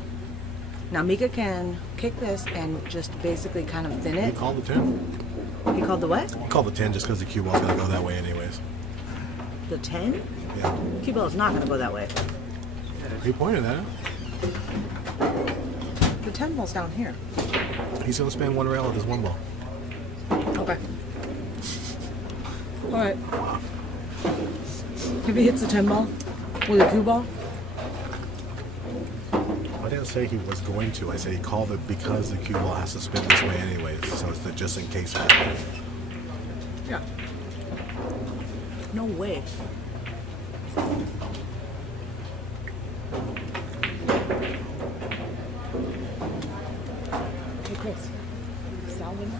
Now Mika can kick this and just basically kind of thin He it. called the 10. He called the what? He called the 10 just because the cue ball's going to go that way anyways. The 10? Yeah. Cue ball is not going to go that way. He pointed at it. The 10 ball's down here. He's going to spin one rail with his one ball. Okay. All right. If he hits the 10 ball with a cue ball, I didn't say he was going to. I said he called it because the cue ball has to spin this way anyways. So it's the just in case factor. yeah. No way. Hey Chris, Salvin.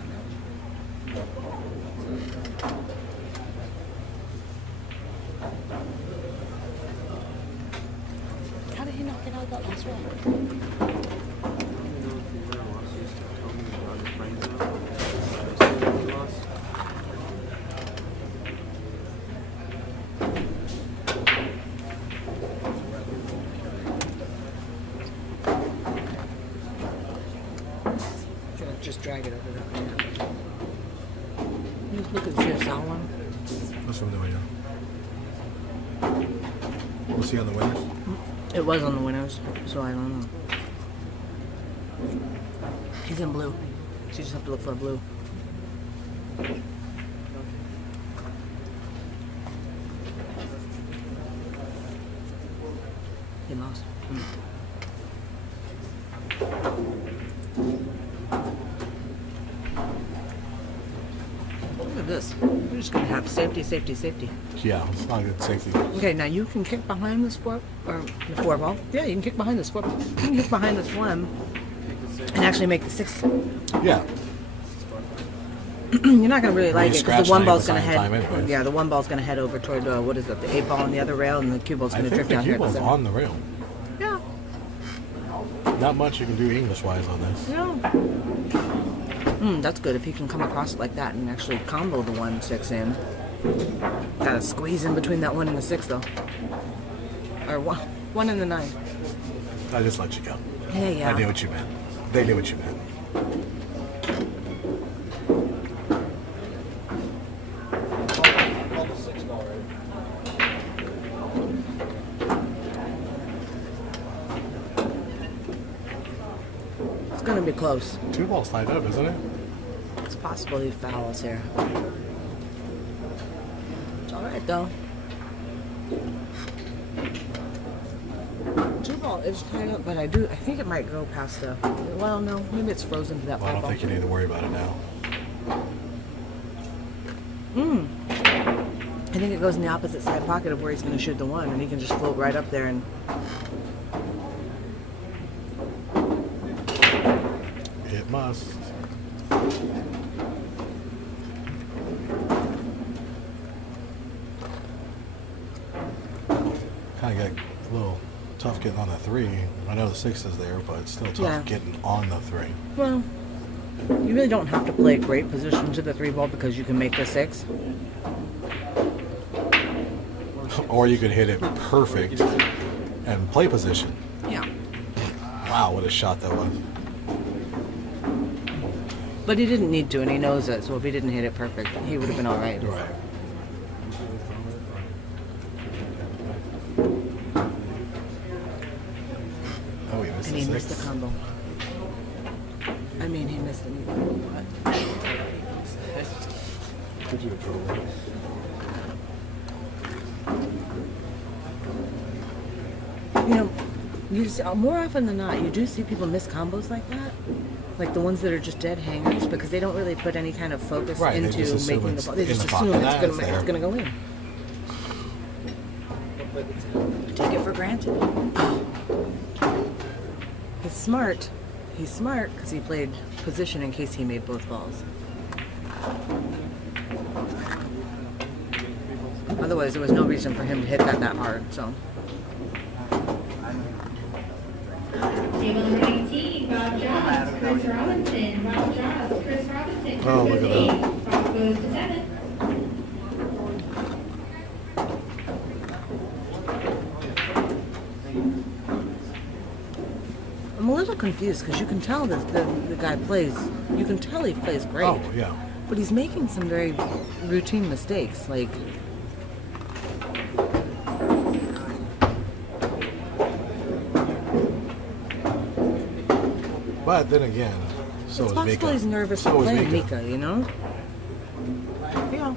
How did he not get out of that last round? Gonna just drag it over that way. Just look at the CSL one. That's what I'm doing, yeah. We'll see on the winners. It was on the winners, so I don't know. He's in blue. So you just have to look for a blue. He lost. Look at this. We're just gonna have safety, safety, safety. Yeah, it's not a good safety. Okay, now you can kick behind this four ball. Yeah, you can kick behind this four. You can kick behind this one and actually make the 6. Yeah. You're not gonna really like you it because the one scratch ball's 90% gonna of the head. time anyways. Yeah, the one ball's gonna head over toward what is it? The 8 ball on the other rail, and the cue ball's I gonna think drift the down cue here. ball's At the 7. on the rail. Yeah. Not much you can do English-wise on this. Yeah. That's good if he can come across it like that and actually combo the 1-6 in. Gotta squeeze in between that 1 and the 6 though, or 1 and the 9. I just let you go. Yeah. I knew what you meant. They knew what you meant. It's gonna be close. 2 balls tied up, isn't it? It's possible he fouls here. It's all right though. 2 ball is tied up, but I think it might go past the. Well, no, maybe it's frozen to that. Well, I 5 don't ball. think you need to worry about it now. I think it goes in the opposite side pocket of where he's going to shoot the 1, and he can just float right up there and. It must. Kind of got a little tough getting on the 3. I know the 6 is there, but it's still tough Yeah. getting on the 3. Well, you really don't have to play a great position to the 3 ball because you can make the 6. Or you could hit it perfect and play position. Yeah. Wow, what a shot that was. But he didn't need to, and he knows it. So if he didn't hit it perfect, he would have been all right. Right. Oh, he missed And the he 6. missed the combo. I mean, he missed it. Did you approve it? You know, you see, more often than not, you do see people miss combos like that. Like the ones that are just dead hangers because they don't really put any kind of focus Right, they into just assume making the it's ball. They in just the assume pocket. it's That's gonna, there. it's gonna go in. Take it for granted. He's smart. He's smart because he played position in case he made both balls. Otherwise, there was no reason for him to hit that hard. So. Table number 19, Bob Joss, Chris Robinson. Bob Joss, Chris Robinson. Oh, look at goes that. 8. Bob goes to 7. I'm a little confused because you can tell that the guy plays. You can tell he plays great. Oh, yeah. But he's making some very routine mistakes. Like, But then again, so it's is possible Mika. he's nervous So for is playing Mika. Mika, you know? Yeah.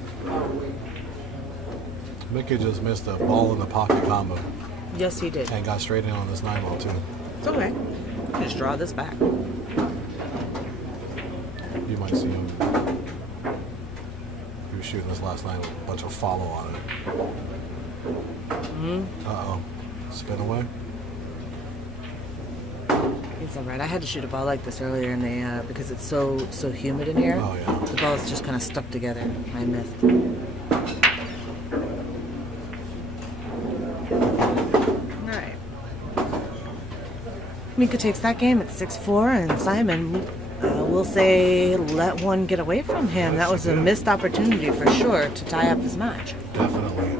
Mika just missed a ball in the pocket combo Yes, he did. and got straight in on this 9 ball too. It's okay. Just draw this back. You might see him. He was shooting this last night with a bunch of follow on it. Uh-oh. Spin away. It's all right. I had to shoot a ball like this earlier, and they because it's so humid in here. Oh, yeah. The balls just kind of stuck together. I missed. All right. Mika takes that game at 6-4, and Simon will say let one get away from him. That was a missed opportunity for sure to tie up his match. Definitely.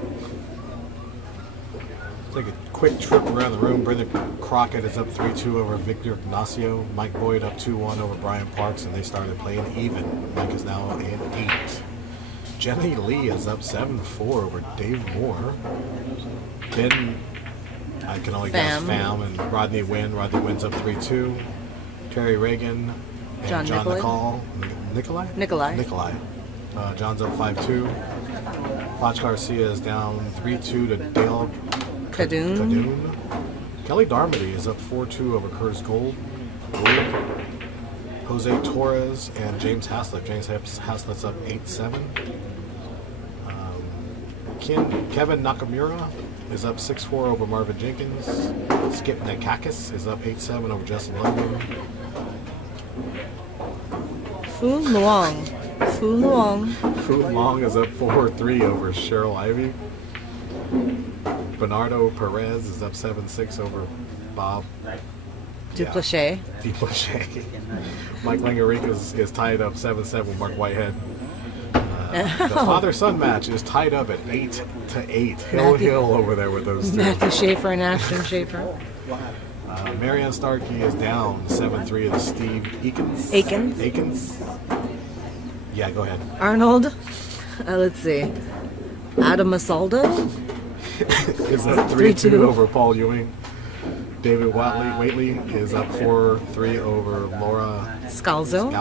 Take a quick trip around the room. Brendan Crockett is up 3-2 over Victor Ignacio. Mike Boyd up 2-1 over Brian Parks, and they started playing even. Mike is now in 8. Jenny Lee is up 7-4 over Dave Moore. Then I can only guess Fam and Rodney Wynn. Rodney Wynn's up 3-2. Terry Reagan and John Nicolai. Nicolai. John's up 5-2. Foch Garcia is down 3-2 to Dale Cadoon. Kelly Darmody is up 4-2 over Curtis Gould. Jose Torres and James Haslett. James Haslett's up 8-7. Kevin Nakamura is up 6-4 over Marvin Jenkins. Skip Nakakis is up 8-7 over Justin London. Fu Luong. Fu Long is up 4-3 over Cheryl Ivy. Bernardo Perez is up 7-6 over Bob Duplessis. Mike Langerica is tied up 7-7 with Mark Whitehead. The father-son match is tied up at 8-8. Hill over there with those two. Matthew Schaefer and Ashton Schaefer. Marianne Starkey is down 7-3 to Steve Akins. Yeah, go ahead. Arnold. Let's see. Adam Masaldo. is up 3-2 over Paul Ewing. David Waitley is up 4-3 over Laura Scalzo.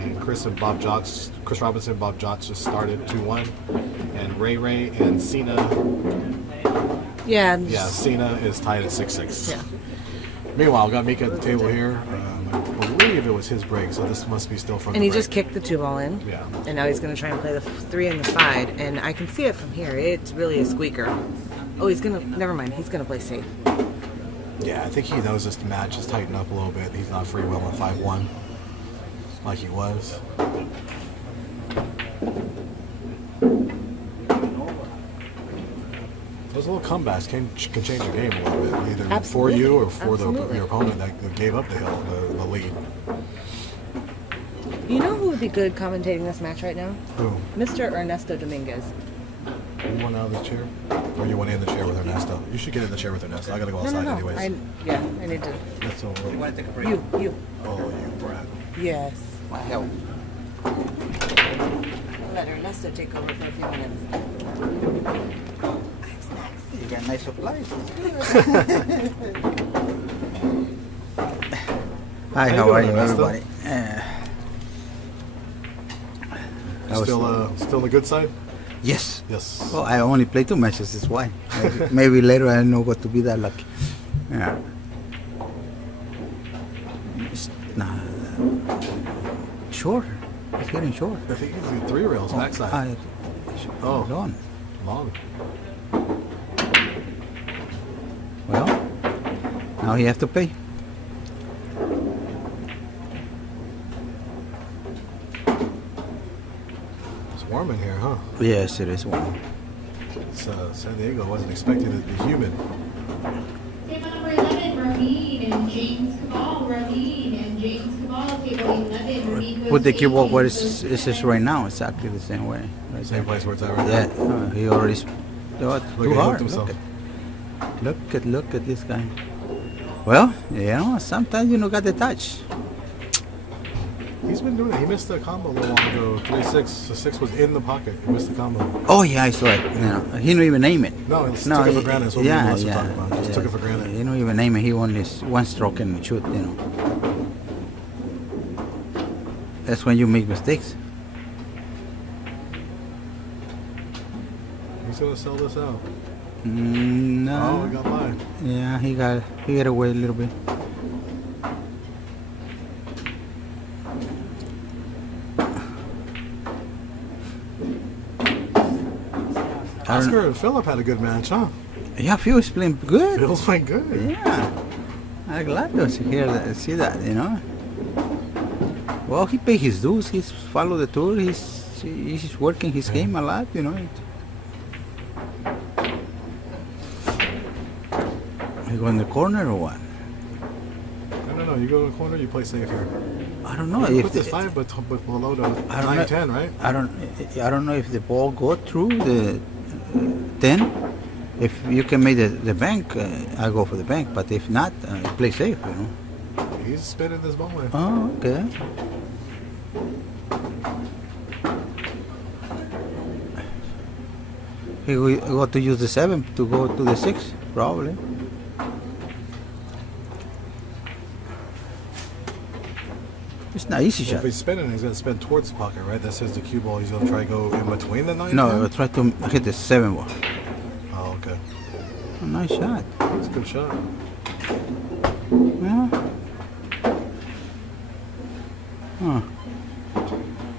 And Chris Robinson, Bob Jotz just started 2-1. And Ray and Cena. Yeah, Cena is tied at 6-6. Yeah. Meanwhile, I've got Mika at the table here. I believe it was his break, so this must be still from and the he break. just kicked the 2-ball in. Yeah. And now he's going to try and play the 3 on the side. And I can see it from here. It's really a squeaker. Oh, he's going to... Never mind. He's going to play safe. Yeah, I think he knows this match is tightened up a little bit. He's not free wheeling 5-1 like he was. Those little comebacks can change the game a little bit, either Absolutely. for you or for Absolutely. your opponent that gave up the lead. You know who would be good commentating this match right now? Who? Mr. Ernesto Dominguez. You want out of the chair? Or you want in the chair with Ernesto? You should get in the chair with Ernesto. I gotta go outside anyways. I need to... That's all right. You want to take a break? You. Oh, you brat. Yes. My help. I'll let Ernesto take over for a few minutes. You got nice supplies. Hi, how are you, everybody? Still the good side? Yes. Yes. Well, I only play 2 matches, that's why. Maybe later I don't know what to be that lucky. Yeah. It's not short. It's getting short. I think he's got 3 rails backside. Long. Long. Well, now you have to pay. It's warm in here, huh? Yes, it is warm. It's, San Diego wasn't expecting it to be humid. Table number 11, Ramin and James Cabal. Table 11, Put the cue ball where it's right now, exactly the same way. Right Same place where it's at right Yeah, now. he already Look, too he hard. hooked himself. Look at this guy. Well, sometimes you don't got the touch. He's been doing it. He missed the combo a little long ago. 3-6. The 6 was in the pocket. He missed the combo. Oh yeah, I saw it. He didn't even name it. No, he took it for granted. That's what we were talking about. Just took it for granted. He don't even name it. He only one stroke and shoot. That's when you make mistakes. He's gonna sell this out. No. Oh, he got by. Yeah, he got away a little bit. Oscar and Philip had a good match, huh? Yeah, Phil's playing good. Phil's playing good. Yeah, I'm glad to see that. Well, he paid his dues. He's followed the tour. He's working his game a lot. You go in the corner or what? No. You go to the corner. You play safe here. I don't know You if put this 5, but below the 9-10, right? I don't know if the ball go through the 10. If you can make the bank, I go for the bank. But if not, play safe. He's spinning this ball away. Oh, okay. He got to use the 7 to go to the 6, probably. It's not easy Well, shot. if he's spinning, he's going to spin towards the pocket, right? That says the cue ball. He's going to try to go in between the 9 No, and 10? try to hit the 7 ball. Oh, okay. A nice shot. That's a good shot. Yeah. Huh.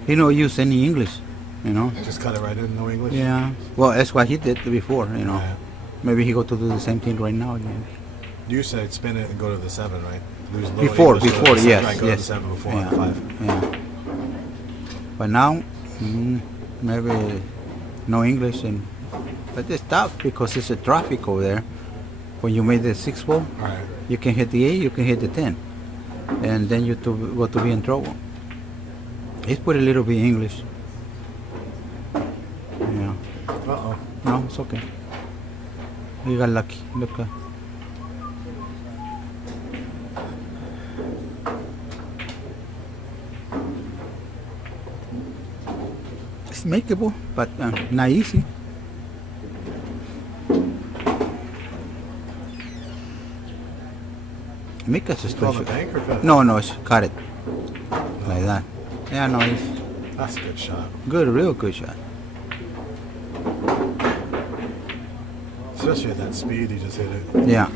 He don't use any English, you know. Just cut it right in, no English. Yeah. Well, that's what he did before, you know. Right. Maybe he go to do the same thing right now again. You said spin it and go to the 7, right? Lose a little Before, English to the yes, right, go yes. to the 7 before Yeah. on the 5. Yeah. But now, maybe no English, but it's tough because it's a traffic over there. When you make the 6 ball, Right. you can hit the 8, you can hit the 10, and then you go to be in trouble. He's put a little bit English. Yeah. Uh-oh. No, it's okay. He got lucky. Look. It's makeable, but not easy. Mika's a Call the special. bank or cut? No, it's cut it. Like that. Yeah, no, it's That's a good shot. good, real good shot. Especially at that speed, he just hit it. Yeah.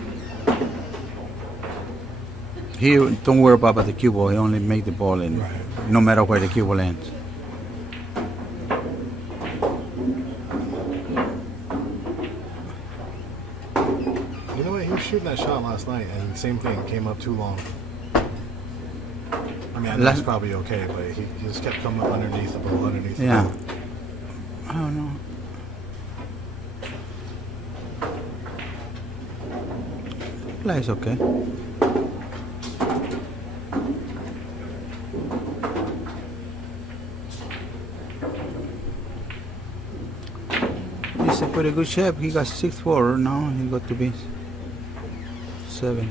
He don't worry about the cue ball. He only make the ball in, Right. no matter where the cue ball ends. You know what? He was shooting that shot last night, and same thing, came up too long. I mean, I know it's probably okay, but he just kept coming up underneath the ball, underneath the Yeah. ball. I don't know. Play is okay. He's a pretty good shape. He got 6'4". Now he got to be 7.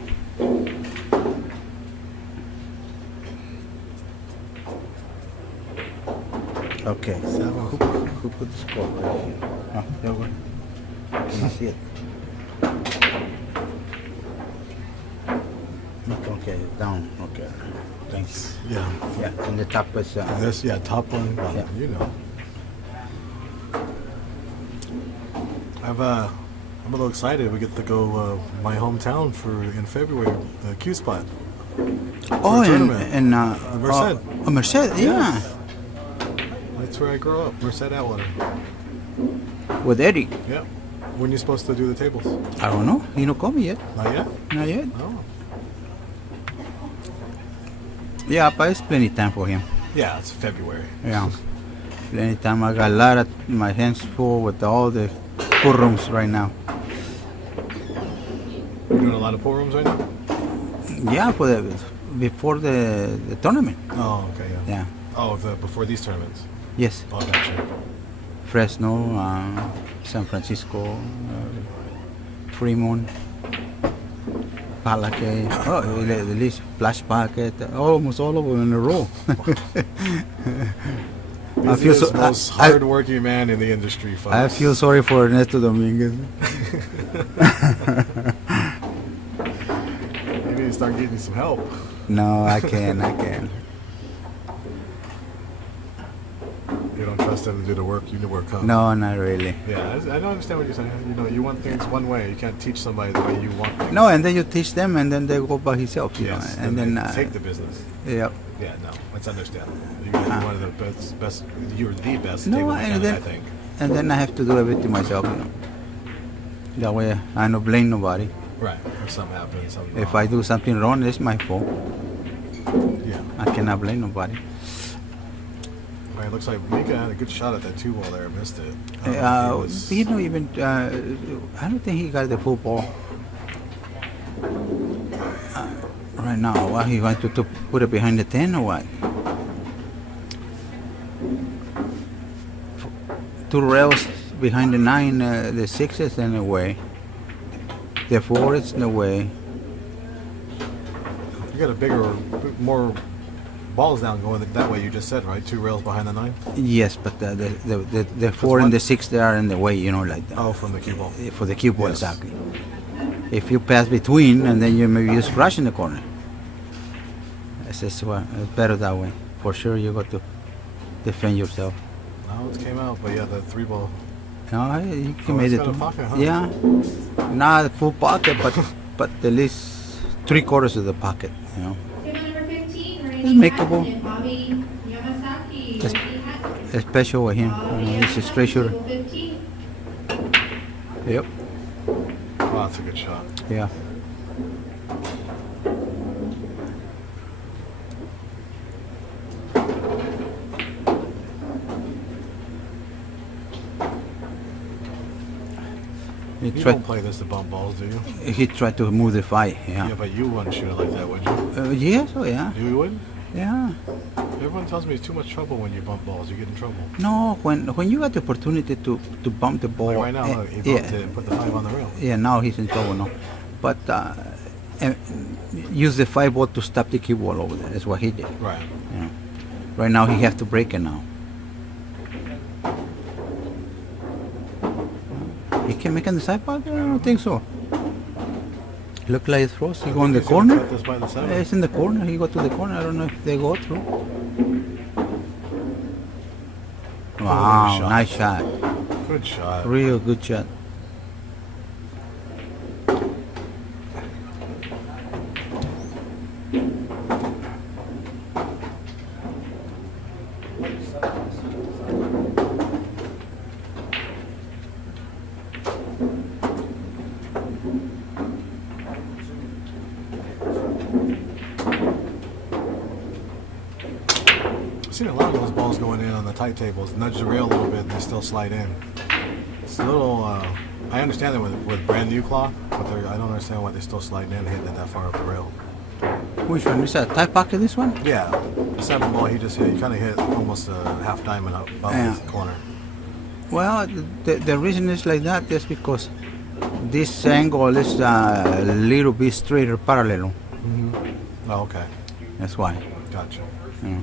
Okay. Who put the score right here? Oh, there we go. Can I see it? Okay, down. Okay. Thanks. Yeah. Yeah, and the top is. This, yeah, top one, bottom, Yeah. you know. I'm a little excited. We get to go my hometown for in February, the Q spot. Oh, a tournament. and Merced. Merced, yeah, That's where I grew up, Merced Atwater. with Eddie. Yep. When you supposed to do the tables? I don't know. He don't call me yet. Not yet? Not yet. Oh. Yeah, but it's plenty time for him. Yeah, it's February. Yeah, plenty time. I got a lot of my hands full with all the pool rooms right now. You're doing a lot of pool rooms right now? Yeah, before the tournament. Oh, okay, yeah. Yeah. Oh, before these tournaments? Yes. Oh, gotcha. Fresno, San Francisco, Fremont, Palaque, at least Flash Pocket, almost all of them in a row. I feel He's the most hard-working man in the industry, folks. I feel sorry for Ernesto Dominguez. You need to start getting some help. No, I can't. You don't trust him to do the work. You do work, huh? No, not really. Yeah, I don't understand what you're saying. You know, you want things one way. You can't teach somebody the way you want things. No, and then you teach them, and then they go by himself. You Yes, know, and then they take the business. Yeah. Yeah, no, it's understandable. You're one of the best. You're the best No, table and mechanic, then I think. and then I have to do everything myself. You know. That way I don't blame nobody. Right. If something happens, something If wrong. I do something wrong, it's my fault. Yeah. I cannot blame nobody. Right, it looks like Mika had a good shot at that 2 ball there. Missed it. I don't know if he was- He don't even. I don't think he got the full ball. Right now, what he want to put it behind the 10 or what? 2 rails behind the 9, the 6 is in the way. The 4 is in the way. You got a more balls down going that way. You just said, right? 2 rails behind the 9. Yes, but the 4 and the 6 they are in the way, you know, like that. Oh, from the cue ball. For the cue ball, Yes. exactly. If you pass between, and then you maybe just crash in the corner. It's better that way. For sure, you got to defend yourself. No, it came out, but yeah, the 3 ball. No, you can Oh, make it's it. got a pocket, huh? Yeah, not full pocket, but at least 3/4 of the pocket. You know. Table number 15, ready It's makeable. Bobby Yamasaki. It's- Ricky Hatton. It's special with him. He's a straight shooter. 15. Yep. Oh, that's a good shot. Yeah. He You tried, don't play this to bump balls, do you? he tried to move the fight. Yeah, Yeah. but you wouldn't shoot it like that, would you? Yes, oh yeah. You wouldn't? Yeah. Everyone tells me it's too much trouble when you bump balls. You get in trouble. No, when you got the opportunity to bump the ball. Like right now, look, he bumped it and put the 5 on the rail. Yeah, now he's in trouble now. But use the 5 ball to stop the key ball over there. That's what he did. Right. Yeah. Right now he has to break it now. He can make it in the side pocket? I don't think so. Look like it throws. He go in the He's gonna corner. cut this by the center. Yeah, it's in the corner. He go to the corner. I don't know if they go through. Wow, shot. nice shot. Good shot. Real good shot. I've seen a lot of those balls going in on the tight tables. Nudge the rail a little bit and they still slide in. It's a little, I understand that with brand new cloth, but I don't understand why they still slide in hitting it that far up the rail. Which one? Is that tight pocket, this one? Yeah, the 7 ball he just hit, he kind of hit almost a half diamond up above Yeah. his corner. Well, the reason is like that is because this angle is a little bit straighter parallel. Oh, okay. That's why. Gotcha. Yeah.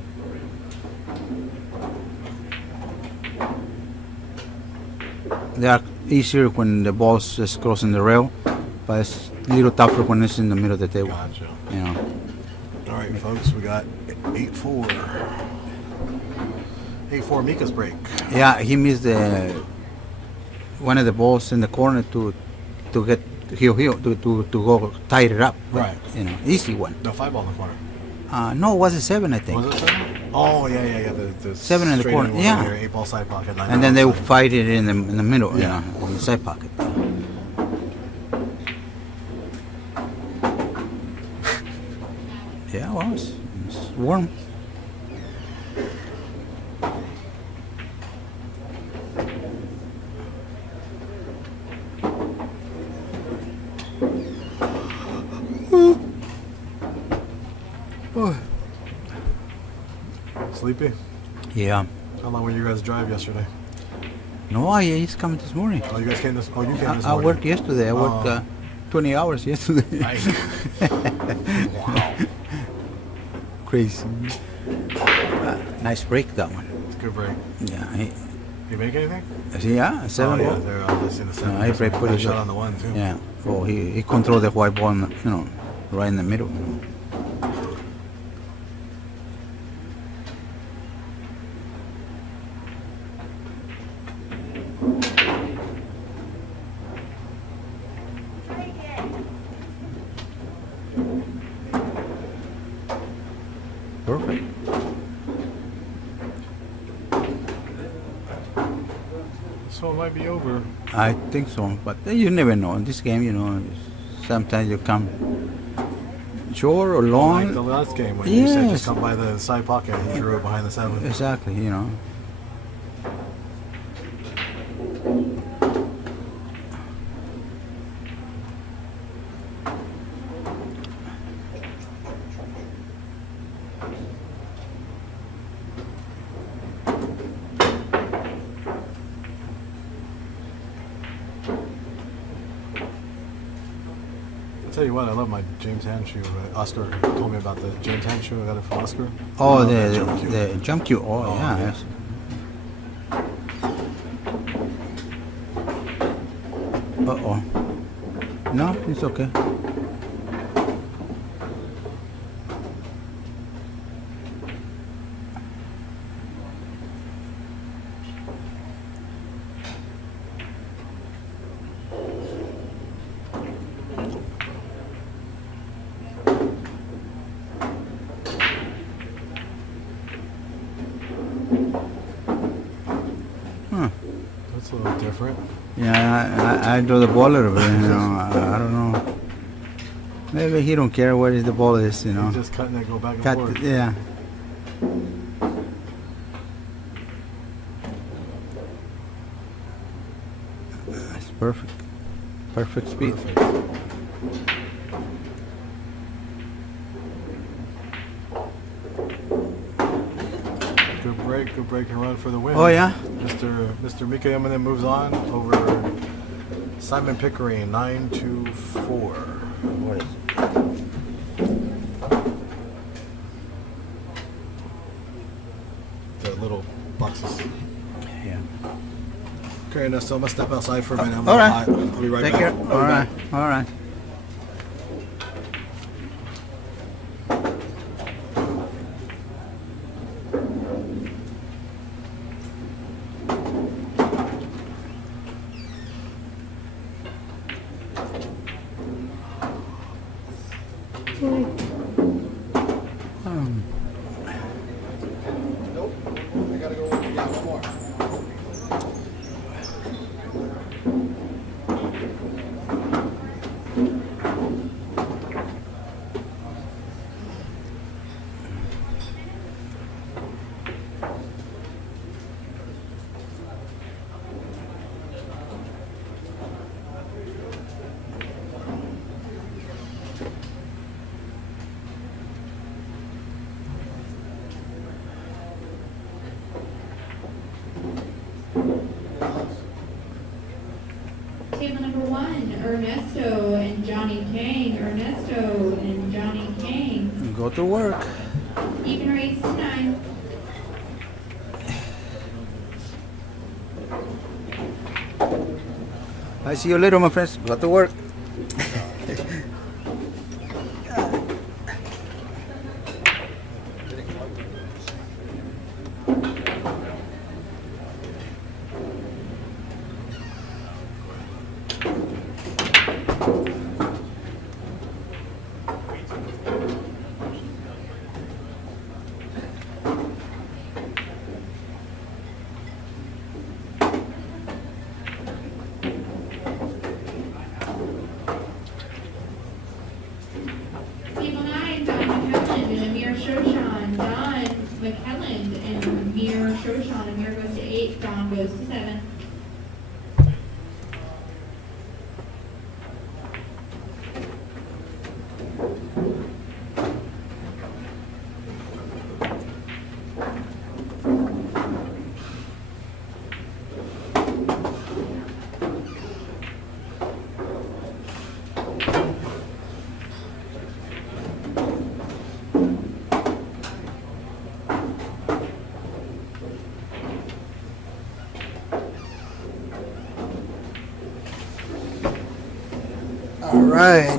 They are easier when the ball's just crossing the rail, but it's a little tougher when it's in the middle of the table. Gotcha. You know. All right, folks, we got 8-4. 8-4 Mika's break. Yeah, he missed one of the balls in the corner to get to go tie it up. Right. You know, easy one. No, 5 ball in the corner. No, it was a 7, I think. Was it 7? Oh, yeah. The 7 in the straight corner, one yeah. Here, 8 ball side pocket. 9 And then they ball would side. fight it in the middle, Yeah. you know, in the side pocket. Yeah, well, it's warm. Sleepy? Yeah. How long were you guys drive yesterday? No, he's coming this morning. Oh, you guys came this. Oh, you came this I morning. worked yesterday. I worked 20 hours yesterday. Nice. Wow. Crazy. Nice break, that one. It's a good break. Yeah. You make anything? Yeah, 7 Oh, yeah. ball. They're listening to 7. He played pretty Nice shot good. on the 1 too. Yeah. Well, he controlled the white ball, you know, right in the middle. You know. Perfect. So it might be over. I think so, but you never know. In this game, you know, sometimes you come short or long. Like the last game when you said Yes. just come by the side pocket and you threw it behind the 7. Exactly, you know. I'll tell you what, I love my James Hand shoe. Oscar told me about the James Hand shoe. I got it from Oscar. Oh, Love that jump cue. the jump cue. Oh, yeah. yeah. Yes. Uh-oh. No, it's okay. That's a little different. Yeah, I do the ball a little bit, you know. I don't know. Maybe he don't care where the ball is, you know. He's just cutting it, go back and Cut, forth. yeah. That's perfect. Perfect speed. Perfect. Good break and run for the win. Oh, yeah? Mr. Mika Immonen moves on over Simon Pickering, 9-4. What is The little boxes. Yeah. Okay, now so I'm gonna step outside for a minute. I'm All a right. little hot. I'll be right Take back. care. I'll be All back. right. All right. Nope. I gotta go with one more. Table number 1, Ernesto and Johnny Kang. Ernesto and Johnny Kang. Go to work. Even race 9. I see you later, my friends. Go to work. Table 9, Don McKelland and Amir Shoshan. Don McKelland and Amir Shoshan. Amir goes to 8, Don goes to 7. All right.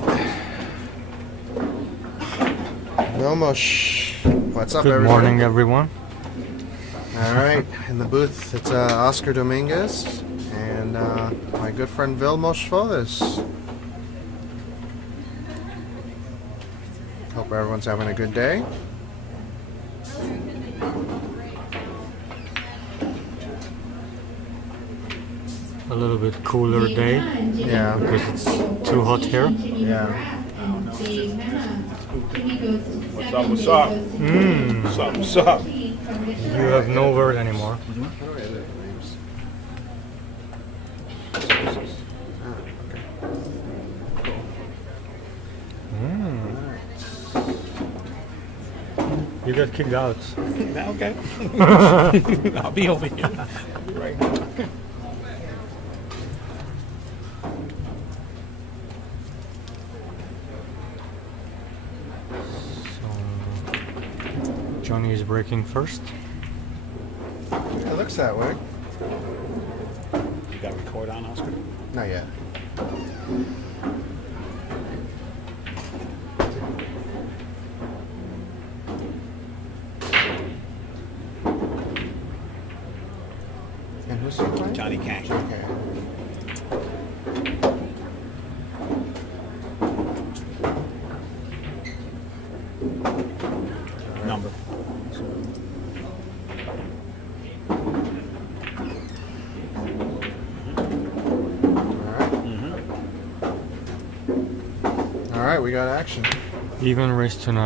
Almost. What's up, Good everybody? morning, everyone. All right. In the booth, it's Oscar Dominguez and my good friend Vilmos Flores. Hope everyone's having a good day. A little bit cooler day Yeah. because it's too hot here. Yeah. What's up? What's up? What's up? What's up? You have no word anymore. You got kicked out. Okay. I'll be over here. Right. Johnny is breaking first. It looks that way. You got record on, Oscar? Not yet. And who's he playing? Johnny Kang. Okay. Number. we got action. Even race to 9.